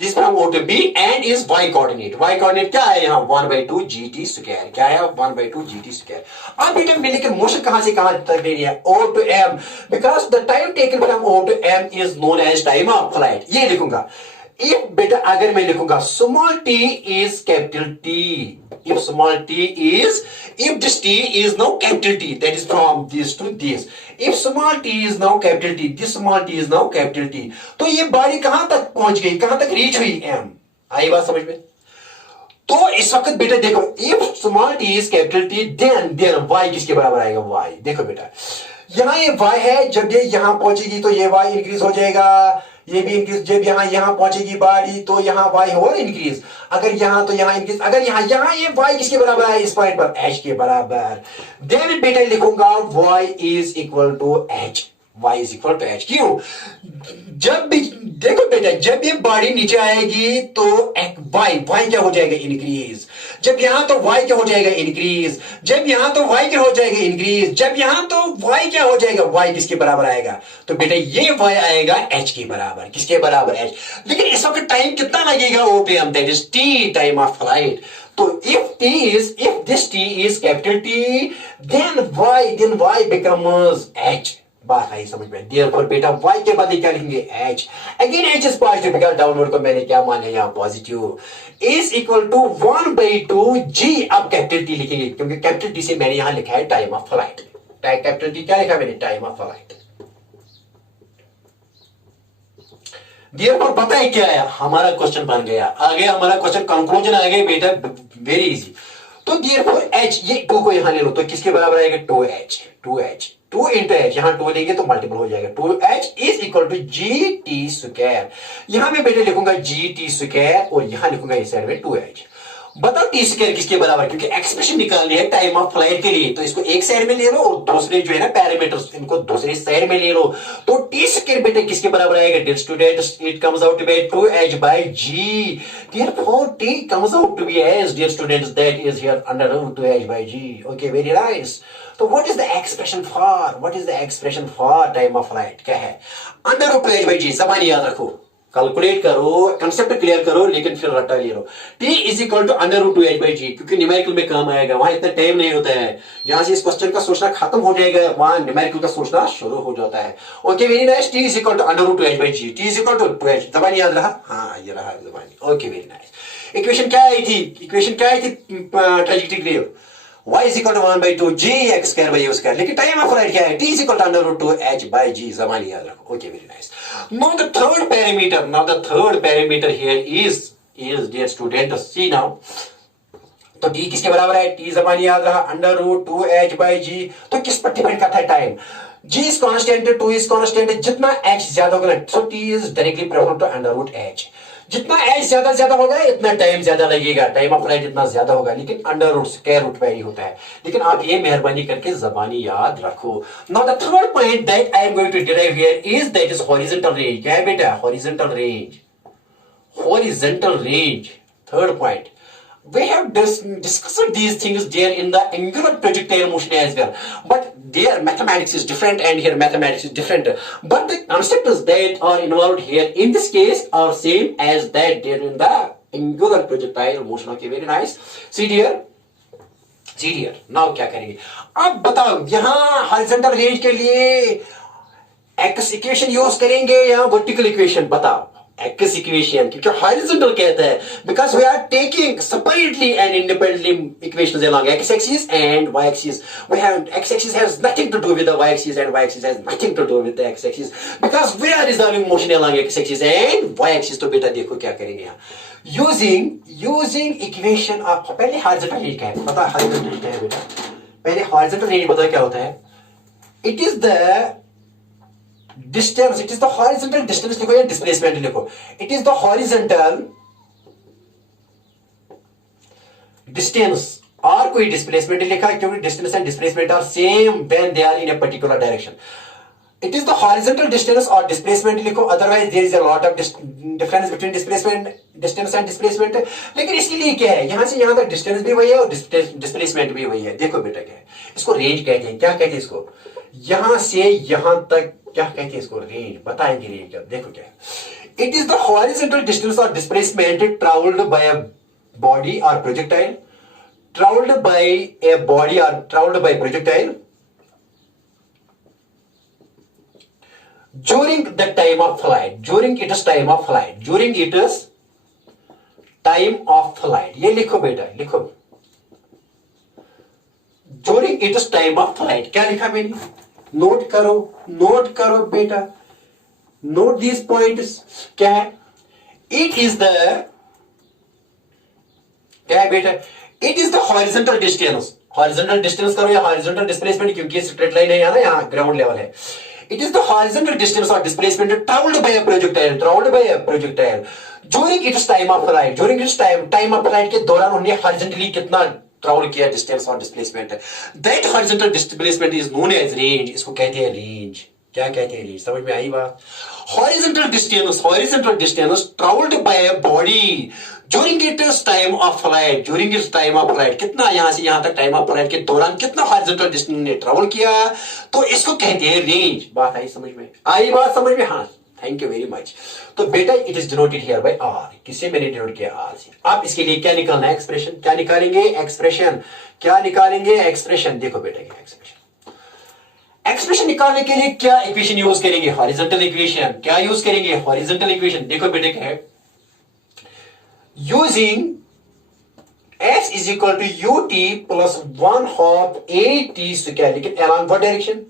this from O to B and is y coordinate. y coordinate क्या है यहां 1/2 gt स्क्वायर, क्या है 1/2 gt स्क्वायर। अब बेटा मैंने लेकिन मोशन कहां से कहां तक लेनी है O to M, because the time taken from O to M is known as time of flight. ये लिखूंगा इफ बेटा अगर मैं लिखूंगा small t is capital T, if small t is, if this t is now capital T, that is from this to this, if small t is now capital T, this small t is now capital T, तो ये बॉडी कहां तक पहुंच गई, कहां तक रीच हुई m, आई बात समझ में। तो इस वक्त बेटा देखो if small t is capital T then y किसके बराबर आएगा y, देखो बेटा यहां ये y है, जब ये यहां पहुंचेगी तो ये y इंक्रीज हो जाएगा, ये भी इंक्रीज, जब यहां पहुंचेगी बॉडी तो यहां y और इंक्रीज, अगर यहां तो यहां इंक्रीज, अगर यहां ये y किसके बराबर है इस पॉइंट पर h के बराबर, देन बेटा लिखूंगा y is equal to h, y is equal to h। क्यों, जब भी देखो बेटा जब ये बॉडी नीचे आएगी तो y क्या हो जाएगा इंक्रीज, जब यहां तो y क्या हो जाएगा इंक्रीज, जब यहां तो y क्या हो जाएगा इंक्रीज, जब यहां तो y क्या हो जाएगा, y किसके बराबर आएगा, तो बेटा ये y आएगा h के बराबर, किसके बराबर h। लेकिन इस वक्त टाइम कितना लगेगा O पे हम, that is t, time of flight. तो if this t is capital T then y becomes h, बात आई समझ में। देयरफॉर बेटा y के बदले क्या लिखेंगे h, again h is positive because downward को मैंने क्या माना यहां positive, is equal to 1/2 g, अब कैपिटल T लिखेंगे क्योंकि कैपिटल T से मैंने यहां लिखा है time of flight, capital T क्या लिखा मैंने, टाइम ऑफ फ्लाइट। देयरफॉर पता है क्या है, हमारा क्वेश्चन बन गया, आ गया हमारा क्वेश्चन, कंक्लूजन आ गया बेटा, वेरी इजी। तो देयरफॉर h, ये 2 को यहां ले लो तो किसके बराबर आएगा 2h, 2 इंटू एच, यहां 2 लेंगे तो मल्टीपल हो जाएगा, 2h is equal to g t square. यहां मैं बेटे लिखूंगा जी टी स्क्वायर और यहां लिखूंगा इस साइड में 2h। बताओ टी स्क्वायर किसके बराबर, क्योंकि एक्सप्रेशन निकालनी है टाइम ऑफ फ्लाइट के लिए, तो इसको एक साइड में ले लो और दूसरे जो है ना पैरामीटर्स इनको दूसरी साइड में ले लो, तो टी स्क्वायर बेटे किसके बराबर आएगा, dear students it comes out to be 2h by g, therefore t comes out to be as, dear students, that is here under root 2h by g। okay, very nice। तो what is the expression for time of flight, क्या है under root 2h by g, समान याद रखो, कैलकुलेट करो, कंसेप्ट क्लियर करो, लेकिन फिर रट्टा ले लो। t is equal to under root 2h by g, क्योंकि न्यूमेरिकल में काम आएगा, वहां इतना टाइम नहीं होता है, जहां से इस क्वेश्चन का सोचना खत्म हो जाएगा वहां न्यूमेरिकल का सोचना शुरू हो जाता है। Okay, very nice. t is equal to under root 2h by g, t is equal to 2h, जबानी याद रहा, हाँ ये रहा जबानी। Okay, very nice. इक्वेशन क्या आई थी, ट्रेजेक्टरी के लिए y is equal to 1/2 g x square by u square, लेकिन टाइम ऑफ फ्लाइट क्या है, t is equal to under root 2h by g, जमानी याद रखो। Okay, very nice. now the third parameter here is dear student, see now, तो t किसके बराबर है, t जमानी याद रहा under root 2h by g, तो किस पर डिपेंड करता है time, g is constant, 2 is constant, जितना h ज्यादा होगा so t is directly proportional to under root h, जितना h ज्यादा होगा इतना टाइम ज्यादा लगेगा, टाइम ऑफ फ्लाइट इतना ज्यादा होगा, लेकिन under root square root vary होता है, लेकिन आप ये मेहरबानी करके जबानी याद रखो। Now the third point that I am going to derive here is that is horizontal range. क्या है बेटा, horizontal range, third point. We have discussed these things there in the angular projectile motion as well, but there mathematics is different and here mathematics is different, but the concepts that are involved here in this case are same as that there in the angular projectile motion। okay, very nice। see dear now क्या करेंगे, अब बताओ यहाँ horizontal range के लिए x equation यूज करेंगे या vertical equation, बताओ एक्स इक्वेशन, क्योंकि हॉरिजॉन्टल कहता है because we are taking separately and independently equations along x axis and y axis, we have x axis has nothing to do with the y axis and y axis has nothing to do with the x axis because we are resolving motion along x axis and y axis। तो बेटा देखो क्या करेंगे यहाँ, यूजिंग इक्वेशन ऑफ, पहले हॉरिजॉन्टल रेंज क्या है पता, हॉरिजॉन्टल रेंज क्या है बेटा, पहले हॉरिजॉन्टल रेंज पता क्या होता है, it is the distance, it is the horizontal distance लिखो या displacement लिखो, it is the horizontal distance और कोई displacement लिखा, क्योंकि distance and displacement are same when they are in a particular direction। It is the horizontal distance or displacement लिखो, otherwise there is a lot of difference between distance and displacement. लेकिन इसके लिए क्या है, यहां से यहां तक डिस्टेंस भी वही है और डिस्प्लेसमेंट भी वही है. देखो बेटा क्या है, इसको रेंज कहते हैं. क्या कहते हैं इसको, यहां से यहां तक क्या कहते हैं इसको, रेंज. बताएंगे रेंज. देखो क्या है, it is the horizontal distance or displacement traveled by a body or projectile, traveled by a body or traveled by projectile during the time of flight. During its time of flight. During its time of flight. ये लिखो बेटा, लिखो. During its time of flight. क्या लिखा मैंने, नोट करो, नोट करो बेटा, नोट these points. क्या है, it is the, क्या है बेटा, it is the horizontal distance. horizontal distance करो या horizontal displacement, क्योंकि स्ट्रेट लाइन है यहाँ ना, यहाँ ग्राउंड लेवल है. It is the horizontal distance or displacement traveled by a projectile, traveled by a projectile during its time of flight. During its time of flight के दौरान उन्हें horizontally कितना travel किया, distance और displacement. That horizontal displacement is known as range. इसको कहते हैं range. क्या कहते हैं range, समझ में आई बात. Horizontal distance traveled by a body during its time of flight. During its time of flight कितना, यहां से यहां तक टाइम ऑफ फ्लाइट के दौरान कितना horizontal distance ने ट्रेवल किया, तो इसको कहते हैं रेंज. बात आई समझ में, आई बात समझ में. हाँ, थैंक यू वेरी मच. तो बेटा it is denoted here by R. किससे मैंने डिनोट किया, आर से. अब इसके लिए क्या निकालना है, एक्सप्रेशन. क्या निकालेंगे, एक्सप्रेशन. क्या निकालेंगे, एक्सप्रेशन. देखो बेटा क्या एक्सप्रेशन, एक्सप्रेशन निकालने के लिए क्या इक्वेशन यूज करेंगे, हॉरिजॉन्टल इक्वेशन. क्या यूज करेंगे, हॉरिजॉन्टल इक्वेशन. देखो बेटे क्या है, using s is equal to ut plus 1/2 at square. लेकिन along what direction,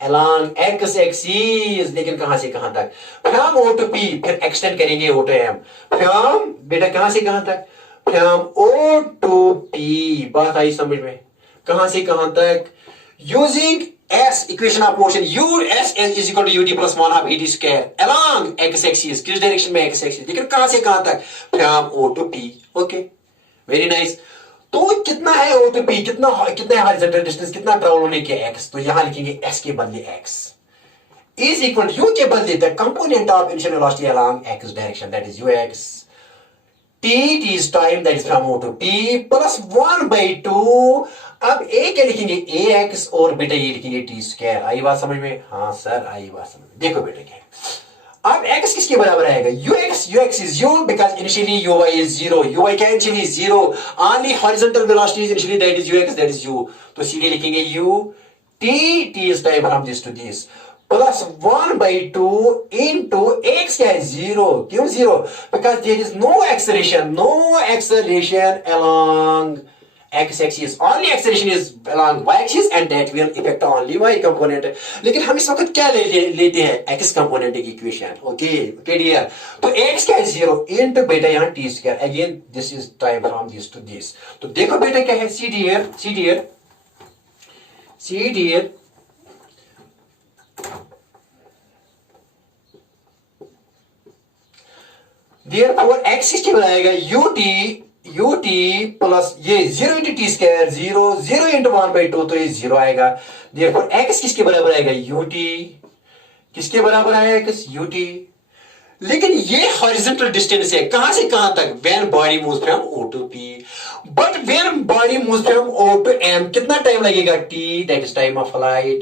along x axis. लेकिन कहां से कहां तक, from o to p, फिर एक्सटेंड करेंगे o to m. from बेटा कहां से कहां तक, from o to p. बात आई समझ में, कहां से कहां तक, using s equation of motion, s is equal to ut plus 1/2 at square along x axis. किस डायरेक्शन में, x axis. लेकिन कहां से कहां तक, from o to p. Okay, very nice. तो कितना है o to p, कितना है हॉरिजॉन्टल डिस्टेंस, कितना ट्रैवल होने के x. तो यहां लिखेंगे s के बदले x is equal to u के बदले the component of initial velocity along x direction, that is ux. t is time, that is from o to p plus 1/2. अब a क्या लिखेंगे, ax, और बेटा ये लिखेंगे t स्क्वायर. आई बात समझ में, हाँ सर आई बात समझ में. देखो बेटा क्या है, अब x किसके बराबर आएगा, ux is u because initially uy is 0. uy क्या initially is 0, only horizontal velocity is initially, that is ux, that is u. तो सीधे लिखेंगे u, t is time from this to this, plus 1/2 into x क्या है, 0. क्यों 0, because there is no acceleration along x axis. Only acceleration is along y axis and that will affect only y component. लेकिन हम इस वक्त क्या लेते हैं, x component की इक्वेशन. Okay dear. तो x क्या है, 0 into बेटा यहाँ t square. Again this is time from this to this. तो देखो बेटा क्या है, सी डियर therefore x किसके बराबर आएगा, ut प्लस ये 0 into t स्क्वायर, 0 into 1/2, तो ये 0 आएगा. therefore x किसके बराबर आएगा, ut. किसके बराबर आएगा, ut. लेकिन ये हॉरिजॉन्टल डिस्टेंस है, कहां से कहां तक, when body moves from o to p. but when body moves from o to m, कितना टाइम लगेगा, t, that is time of flight.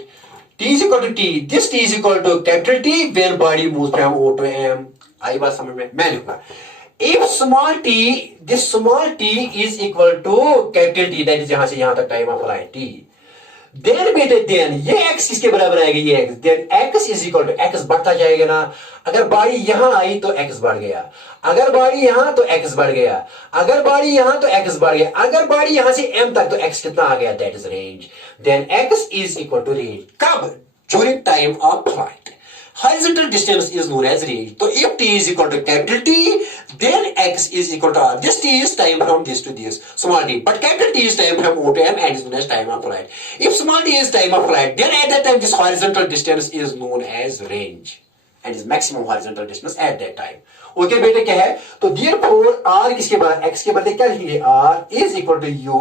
t is equal to t, this t is equal to capital T when body moves from o to m. आई बात समझ में, मैं लिखूंगा, if small t, this small t is equal to capital T, that is यहां से यहां तक time of flight t. then बेटे then ये x किसके बराबर आएगा, ये x. then x is equal to, x बढ़ता जाएगा ना, अगर बाड़ी यहां आई तो x बढ़ गया, अगर बाड़ी यहां तो x बढ़ गया, अगर बाड़ी यहां तो x बढ़ गया, अगर बाड़ी यहां से m तक तो x कितना आ गया, that is range. then x is equal to range. कब, during time of flight. Horizontal distance is known as range. So if t is equal to capital T, then x is equal to r. This t is time from this to this, small t. But capital T is time from o to m and is known as time of flight. If small t is time of flight, then at that time this horizontal distance is known as range and is maximum horizontal distance at that time. Okay बेटे क्या है, तो therefore r किसके बराबर, x के बदले क्या लिखेंगे, r is equal to u,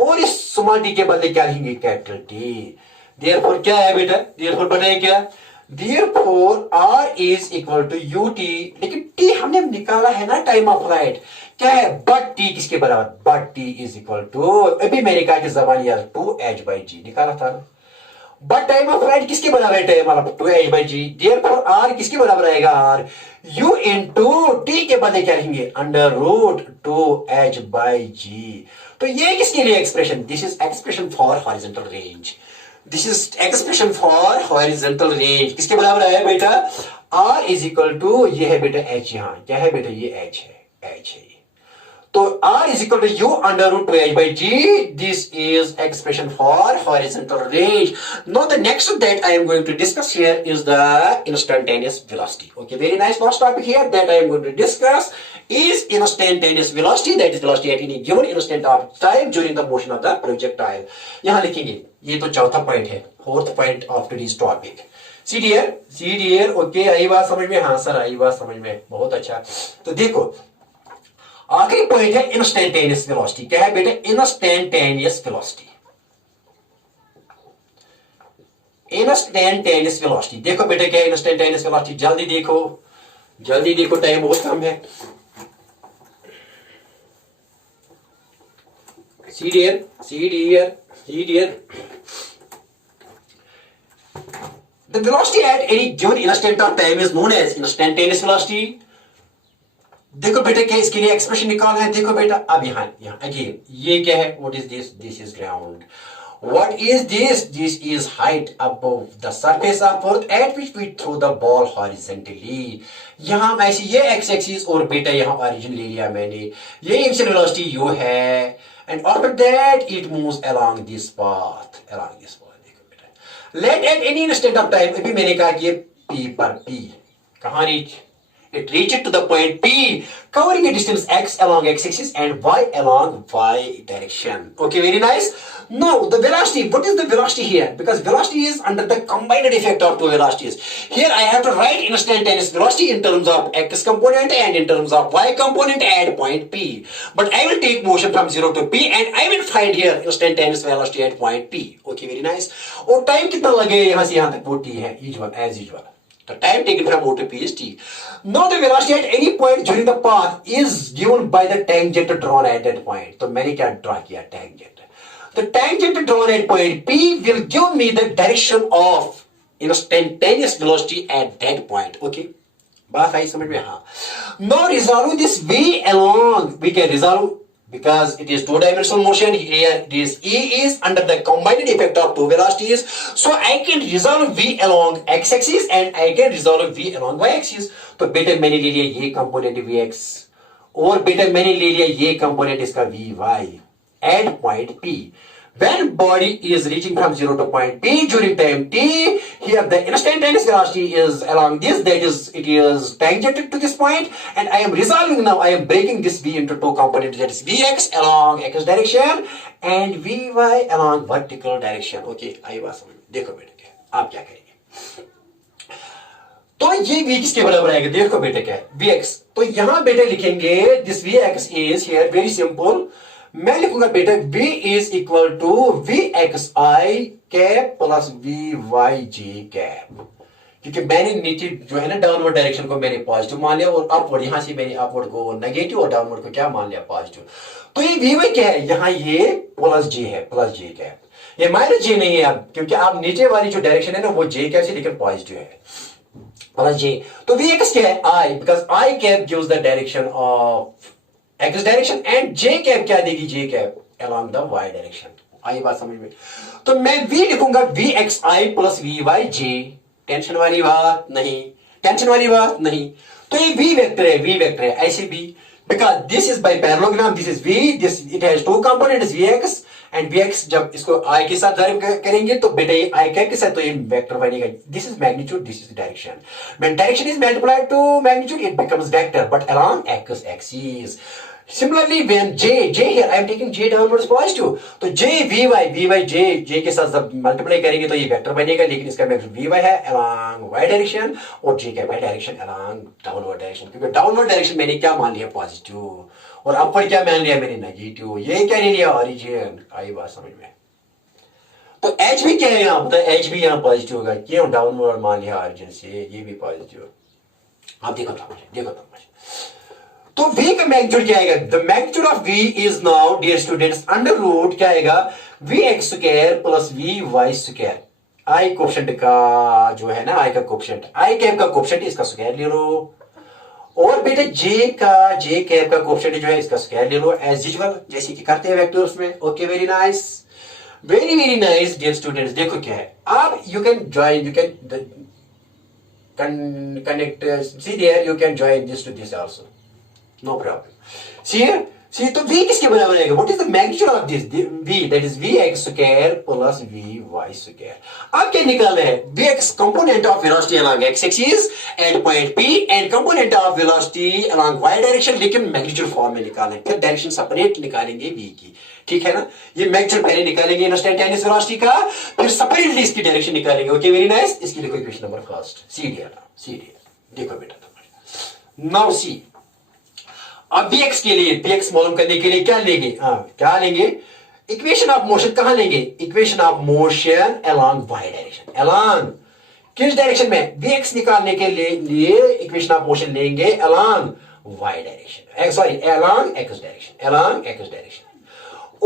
और इस small t के बदले क्या लिखेंगे, capital T. therefore क्या है बेटा, therefore बताइए क्या, Therefore R is equal to ut, लेकिन t हमने निकाला है ना टाइम ऑफ फ्लाइट, क्या है बट t किसके बराबर, but t is equal to, अभी मैंने कहा कि जबान याद 2h/g निकाला था ना, बट टाइम ऑफ फ्लाइट किसके बराबर है, टाइम वाला 2h/g, देयरफॉर r किसके बराबर आएगा, r u इंटू t के बदले क्या लिखेंगे अंडर रूट 2h/g। तो ये किसके लिए expression, this is expression for horizontal range, this is expression for horizontal range, किसके बराबर आया बेटा, r इज इक्वल टू, ये है बेटा h, यहां क्या है बेटा, ये h है, तो r is equal to u under root 2h/g. This is expression for horizontal range. Now the next that I am going to discuss here is the instantaneous velocity. Okay, very nice last topic here that I am going to discuss is instantaneous velocity, that is velocity at any given instant of time during the motion of the projectile. यहाँ लिखेंगे, ये तो चौथा पॉइंट है, fourth point of today's topic. See dear, okay, आई बात समझ में, हाँ सर आई बात समझ में, बहुत अच्छा। तो देखो आखिरी पॉइंट है इंस्टेंटेनियस वेलोसिटी, क्या है बेटा, इंस्टेंटेनियस वेलोसिटी, इंस्टेंटेनियस वेलोसिटी। देखो बेटा क्या है इंस्टेंटेनियस वेलोसिटी, जल्दी देखो टाइम बहुत कम है। See dear, the velocity at any given instant of time is known as instantaneous velocity. देखो बेटा क्या इसके लिए एक्सप्रेशन निकालना है, देखो बेटा अब यहाँ अगेन ये क्या है, what is this is ground, what is this is height above the surface of earth at which we throw the ball horizontally. यहाँ ऐसे ये एक्स एक्सिस और बेटा यहाँ ओरिजिन ले लिया मैंने, ये इनिशियल वेलोसिटी यू है and after that it moves along this path, देखो बेटा let at any instant of time, अभी मैंने कहा कि p पर p कहां reach, it reaches to the point P, covering a distance x along x-axis and y along y direction. Okay, very nice. Now the velocity, what is the velocity here? Because velocity is under the combined effect of two velocities. Here I have to write instantaneous velocity in terms of x component and in terms of y component at point P. But I will take motion from 0 to P and I will find here instantaneous velocity at point P. Okay, very nice. और टाइम कितना लगे यहाँ से यहाँ तक, वो t है as usual. The time taken from O to P is t. Now the velocity at any point during the path is given by the tangent drawn at that point. तो मैंने क्या ड्रा किया, tangent. The tangent drawn at point P will give me the direction of instantaneous velocity at that point. Okay? बात आई समझ में, हाँ। Now resolve this V along, we can resolve because it is two-dimensional motion. Here this E is under the combined effect of two velocities, so I can resolve V along x-axis and I can resolve V along y-axis. तो बेटा मैंने ले लिया ये कंपोनेंट Vx और बेटा मैंने ले लिया ये कंपोनेंट इसका Vy at point P. When body is reaching from 0 to point P during time t, here the instantaneous velocity is along this, that is, it is tangent to this point, and I am resolving now, I am breaking this V into two components, that is Vx along x direction and Vy along vertical direction. Okay, आई बात समझ में, देखो बेटा आप क्या करेंगे, तो ये V किसके बराबर आएगा, देखो बेटा क्या है Vx, तो यहां बेटे लिखेंगे this Vx is here very simple, मैं लिखूंगा बेटा V is equal to Vxi cap plus Vyj cap, क्योंकि मैंने नीचे जो है ना डाउनवर्ड डायरेक्शन को मैंने पॉजिटिव मान लिया और अपवर्ड यहां से मैंने अपवर्ड को नेगेटिव और डाउनवर्ड को क्या मान लिया, पॉजिटिव। तो ये Vy क्या है, यहाँ ये प्लस J है, प्लस J कैप, ये माइनस J नहीं है अब, क्योंकि आप नीचे वाली जो डायरेक्शन है ना वो J कैप से लेकर पॉजिटिव है, प्लस J। तो Vx क्या है I, because I cap gives the direction of x direction and j cap क्या देगी, j cap along the y direction. आई बात समझ में, तो मैं v लिखूंगा Vxi प्लस Vyj, टेंशन वाली बात नहीं, तो ये v वेक्टर है ऐसे भी, because this is by parallelogram, this is v, this it has two components Vx and Vx, जब इसको I के साथ डेरिव करेंगे तो बेटा ये I कैप के साथ तो ये वेक्टर बनेगा, this is magnitude, this is direction, when direction is multiplied to magnitude it becomes vector but along x axis. Similarly, when J here, I am taking J downwards positive, तो J Vy J के साथ जब मल्टीप्लाई करेंगे तो ये वेक्टर बनेगा, लेकिन इसका मैग्नीट्यूड Vy है along y डायरेक्शन और J का डायरेक्शन along डाउनवर्ड डायरेक्शन, क्योंकि डाउनवर्ड डायरेक्शन मैंने क्या मान लिया, पॉजिटिव, और अपवर्ड क्या मान लिया मैंने, नेगेटिव। ये क्या ले लिया, ओरिजिन। आई बात समझ में, तो एच भी क्या है यहाँ पता है, एच भी यहाँ पॉजिटिव होगा, क्यों डाउनवर्ड मान लिया ऑरिजिन से, ये भी पॉजिटिव। आप देखो देखो तो v का मैग्नीट्यूड क्या आएगा, the magnitude of v is now dear students under root क्या आएगा, v x square plus v y square, I coefficient का जो है ना, आई का कोफिशिएंट, आई कैप का कोफिशिएंट इसका स्क्वायर ले लो, और बेटा जे कैप का कोफिशिएंट जो है इसका स्क्वायर ले लो एज यूजुअल, जैसे कि करते हैं वेक्टर्स में। Okay, very nice, very nice dear students. देखो क्या है, आप you can join, you can connect, see there you can join this to this also, no problem. See तो v किसके बराबर आएगा, what is the magnitude of this v, that is vx square plus vy square। अब क्या निकालना है, vx component of velocity along x axis at point p and component of velocity along y direction, लेकिन magnitude फॉर्म में निकालना है, फिर डायरेक्शन सेपरेट निकालेंगे v की, ठीक है ना। ये मैग्नीट्यूड पहले निकालेंगे इंस्टेंटेनियस वेलोसिटी का, फिर सेपरेटली इसकी डायरेक्शन निकालेंगे। Okay, very nice. इसकी देखो equation number first, C D देखो बेटा, नाउ सी, अब bx के लिए, bx मालूम करने के लिए क्या लेंगे, क्या लेंगे, इक्वेशन ऑफ मोशन कहां लेंगे, equation of motion along y direction, along किस डायरेक्शन में, bx निकालने के लिए इक्वेशन ऑफ मोशन लेंगे along y direction, sorry along x direction, along x direction,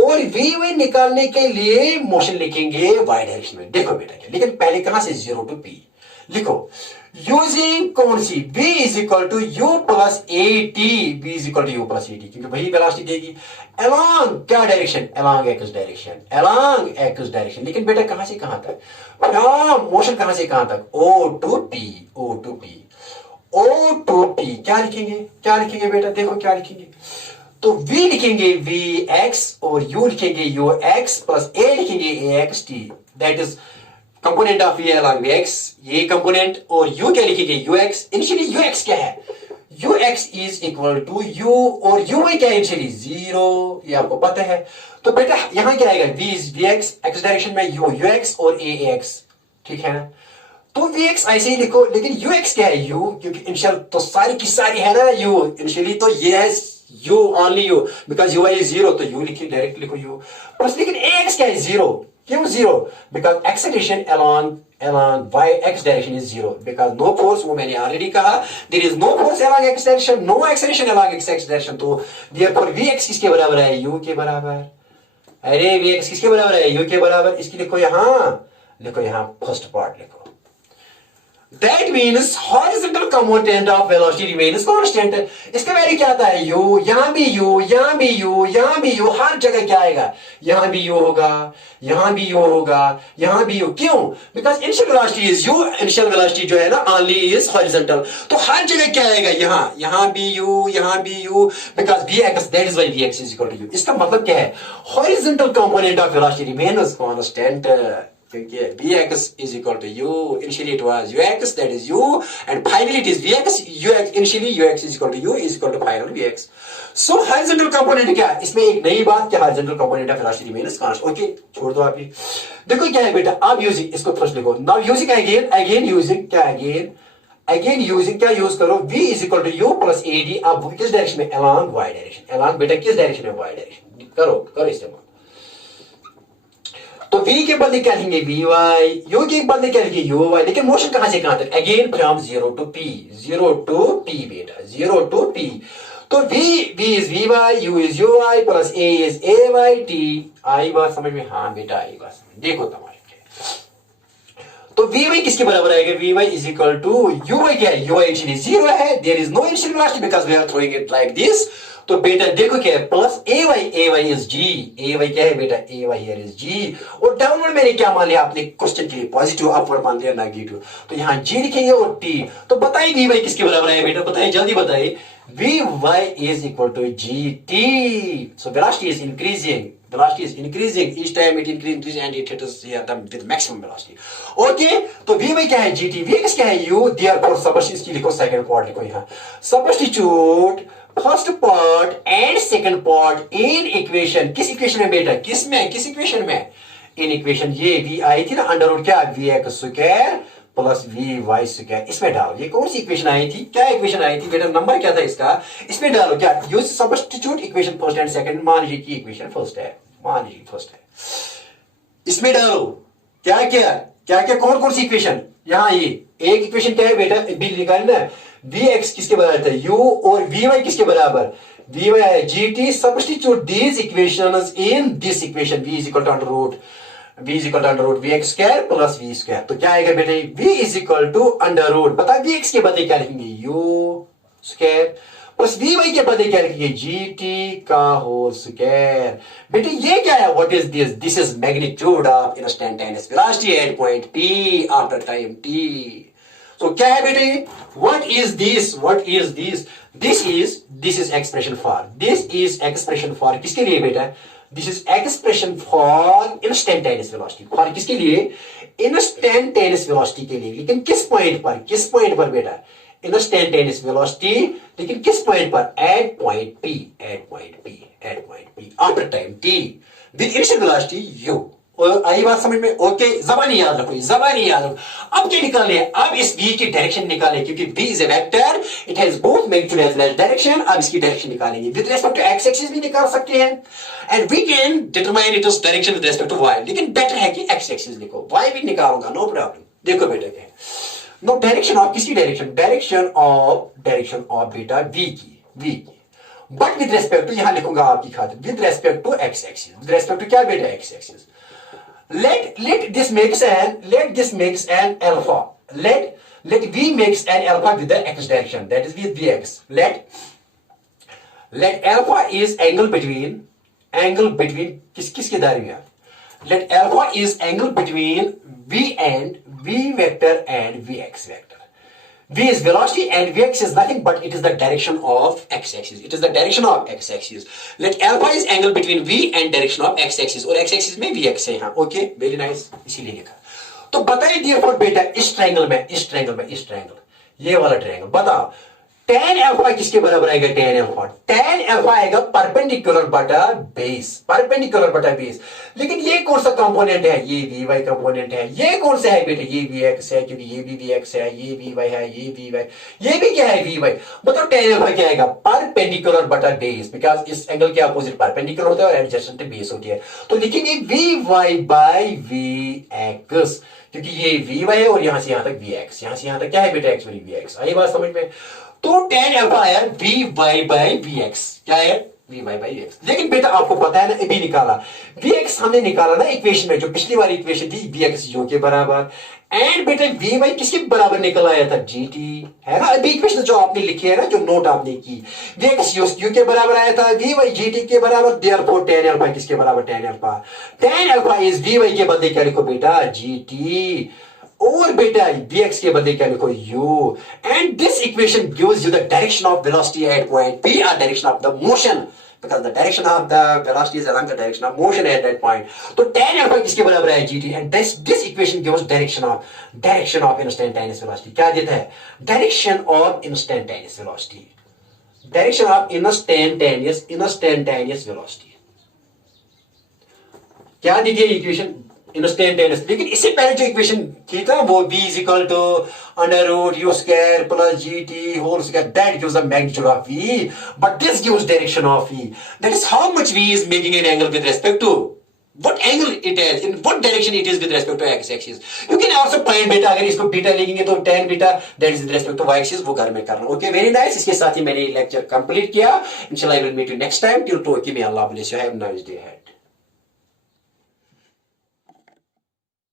और vy निकालने के लिए मोशन लिखेंगे y डायरेक्शन में। देखो बेटा क्या, लेकिन पहले कहां से, 0 to p लिखो, यूजिंग कौन सी, v is equal to u plus a t, v is equal to u plus a t, क्योंकि वही वेलोसिटी देगी अलोंग क्या direction, along x direction, along x direction. लेकिन बेटा कहां से कहां तक, मोशन कहां से कहां तक, O to P, O to P, O to P, क्या लिखेंगे बेटा, देखो क्या लिखेंगे, तो v लिखेंगे v x और u लिखेंगे u x प्लस a लिखेंगे a x t, that is component of v along vx, ये कंपोनेंट, और u क्या लिखेंगे ux, इनिशियली ux क्या है, ux is equal to u, और uy क्या है इनिशियली 0, ये आपको पता है। तो बेटा यहां क्या आएगा, v is vx, x direction में u ux और a ax, ठीक है ना। तो vx ऐसे ही लिखो, लेकिन ux क्या है, u, क्योंकि इनिशियल तो सारी की सारी है ना u, इनिशियली तो ये है u, only u, because uy is 0, तो u लिखिए, डायरेक्ट लिखो u प्लस, लेकिन ax क्या है 0, क्यों 0, because acceleration along y x direction is 0, because no force, वो मैंने ऑलरेडी कहा, there is no force along x direction, no acceleration along x direction, तो देयरफॉर vx किसके बराबर है, u के बराबर, अरे vx किसके बराबर है, u के बराबर। इसकी लिखो यहां फर्स्ट पार्ट लिखो, that means horizontal component of velocity remains constant। इसका वैल्यू क्या आता है, u, यहां भी u, यहां भी u, यहां भी u, हर जगह क्या आएगा, यहां भी u होगा, यहां भी u होगा, यहां भी u, क्यों, because initial velocity is u, initial velocity जो है ना ओनली इज हॉरिजॉन्टल, तो हर जगह क्या आएगा, यहां भी u, यहां भी u, because vx, that is why vx is equal to u। इसका मतलब क्या है, horizontal component of velocity remains constant, क्योंकि vx is equal to u, initially it was ux, that is u, and finally it is vx, ux, initially ux is equal to u is equal to final vx। So horizontal component क्या है, इसमें एक नई बात क्या, horizontal component of velocity remains constant। Okay, छोड़ दो आप ये, देखो क्या है बेटा, आप यूजिंग, इसको फर्स्ट लिखो, नाउ यूजिंग अगेन यूजिंग क्या, अगेन यूजिंग क्या यूज करो, v is equal to u plus ad, आप किस डायरेक्शन में, along y डायरेक्शन, along बेटा किस डायरेक्शन में, y डायरेक्शन, करो इस्तेमाल। तो v के बदले क्या लिखेंगे, vy, u के बदले क्या लिखेंगे, uy, लेकिन मोशन कहां से कहां तक, अगेन फ्रॉम 0 to p बेटा, 0 to p, तो v is vy, u is uy plus a is ay t, आई बात समझ में, हाँ बेटा आई बात समझ, देखो तुम्हारे, तो vy किसके बराबर आएगा, vy is equal to uy क्या है, uy इनिशियली 0 है, there is no initial velocity because we are throwing it like this, तो बेटा देखो क्या है, plus ay is g, ay क्या है बेटा, ay here is g, और डाउनवर्ड मैंने क्या मान लिया, आपने क्वेश्चन के लिए पॉजिटिव, अपवर्ड मान लिया नेगेटिव, तो यहाँ g लिखेंगे और t, तो बताइए vy किसके बराबर है बेटा, बताइए जल्दी बताइए, vy is equal to gt, so velocity is increasing, each time it increases and it hits here with maximum velocity। okay, तो vy क्या है, gt, vx क्या है, u, therefore substitute, इसकी लिखो सेकंड पार्ट लिखो यहाँ, substitute first part and second part in equation, किस इक्वेशन में बेटा, किस इक्वेशन में, इन इक्वेशन ये v आई थी ना, अंडर रूट क्या, vx square plus vy square, इसमें डालो, ये कौन सी इक्वेशन आई थी, क्या इक्वेशन आई थी बेटा, नंबर क्या था इसका, इसमें डालो क्या, use substitute equation first and second, मान लीजिए कि इक्वेशन फर्स्ट है, इसमें डालो, क्या क्या क्या क्या कौन कौन सी इक्वेशन, यहाँ ये एक इक्वेशन क्या है बेटा, बी निकालना है, वी एक्स किसके बराबर है, यू, और वी वाई किसके बराबर, वी वाई है g t, substitute these equations in this equation, v is equal to under root v x square plus v square. तो क्या आएगा बेटे, v is equal to under root, बता वी एक्स के बदले क्या लिखेंगे, u square plus v y के बदले क्या लिखेंगे, जी टी का होल स्क्वायर। बेटे ये क्या है, what is this, this is magnitude of instantaneous velocity at point p after time t। तो क्या है बेटे, what is this, what is this, this is expression for किसके लिए बेटा, this is expression for instantaneous velocity, for किसके लिए, इंस्टैंटेनियस वेलोसिटी के लिए, लेकिन किस पॉइंट पर बेटा, इंस्टैंटेनियस वेलोसिटी, लेकिन किस पॉइंट पर, at point P after time t with initial velocity u। और आई बात समझ में, ओके, जबानी याद रखो, अब क्या निकालने, अब इस v की डायरेक्शन निकालें, क्योंकि v is a vector, it has both magnitude as well as direction. अब इसकी डायरेक्शन निकालेंगे with respect to x axis भी निकाल सकते हैं, and we can determine its direction with respect to y, लेकिन बेटर है कि x एक्सिस लिखो, y भी निकालूंगा, नो प्रॉब्लम। देखो बेटा क्या है, नो डायरेक्शन ऑफ किसकी डायरेक्शन, डायरेक्शन ऑफ बेटा v की, बट विद रिस्पेक्ट टू, यहां लिखूंगा आपकी खातिर, with respect to x axis, with respect to क्या बेटा, x axis. let this makes an alpha, let v makes an alpha with the x direction, that is with vx, let alpha is angle between किसके दरमियान, let alpha is angle between v vector and vx vector, v is velocity and vx is nothing but it is the direction of x axis, let alpha is angle between v and direction of x axis, और x axis में vx है यहाँ, ओके, वेरी नाइस, इसीलिए लिखा। तो बताइए देयरफॉर बेटा, इस ट्रायंगल ये वाला ट्रायंगल, बताओ tan अल्फा किसके बराबर आएगा, tan अल्फा आएगा परपेंडिकुलर बटा बेस, लेकिन ये कौन सा कंपोनेंट है, ये vy कंपोनेंट है, ये कौन सा है बेटे, ये vx है, क्योंकि ये भी vx है, ये vy है, ये भी क्या है vy, मतलब tan अल्फा क्या आएगा, परपेंडिकुलर बटा बेस, बिकॉज़ इस एंगल के अपोजिट परपेंडिकुलर होता है और एडजेसेंट बेस होती है, तो लिखेंगे vy बाय vx, क्योंकि ये vy है और यहां से यहां तक vx, यहां से यहां तक क्या है बेटा, एक्चुअली vx। आई बात समझ में, तो tan अल्फा आया vy बाय vx, क्या है, vy बाय vx। लेकिन बेटा आपको पता है ना, अभी निकाला vx हमने निकाला ना इक्वेशन में, जो पिछली वाली इक्वेशन थी, vx u के बराबर, एंड बेटा vy किसके बराबर निकल आया था, gt, है ना। अभी इक्वेशन जो आपने लिखी है ना, जो नोट आपने की, vx u के बराबर आया था, vy gt के बराबर, देयरफॉर tan अल्फा किसके बराबर, tan अल्फा इज vy के बदले क्या लिखो बेटा, gt, और बेटा vx के बदले क्या लिखो, u, and this equation gives you the direction of velocity at point p, or direction of the motion, because the direction of the velocity is along the direction of motion at that point। तो tan अल्फा किसके बराबर है, gt, and this equation gives direction of instantaneous velocity, क्या देता है, direction of instantaneous velocity, क्या दी गई इक्वेशन, इंस्टेंटेनियस। लेकिन इससे पहले जो इक्वेशन थी था वो v is equal to under root u square plus gt whole square, that gives the magnitude of v, but this gives direction of v, that is how much v is making an angle with respect to what angle it is, in what direction it is with respect to x axis। You can also find बेटा, अगर इसको बीटा लिखेंगे तो tan beta that is with respect to y axis, वो घर में करना, ओके, वेरी नाइस। इसके साथ ही मैंने लेक्चर कंप्लीट किया, इंशाल्लाह I will meet you next time, till to, may Allah bless you, have a nice day ahead।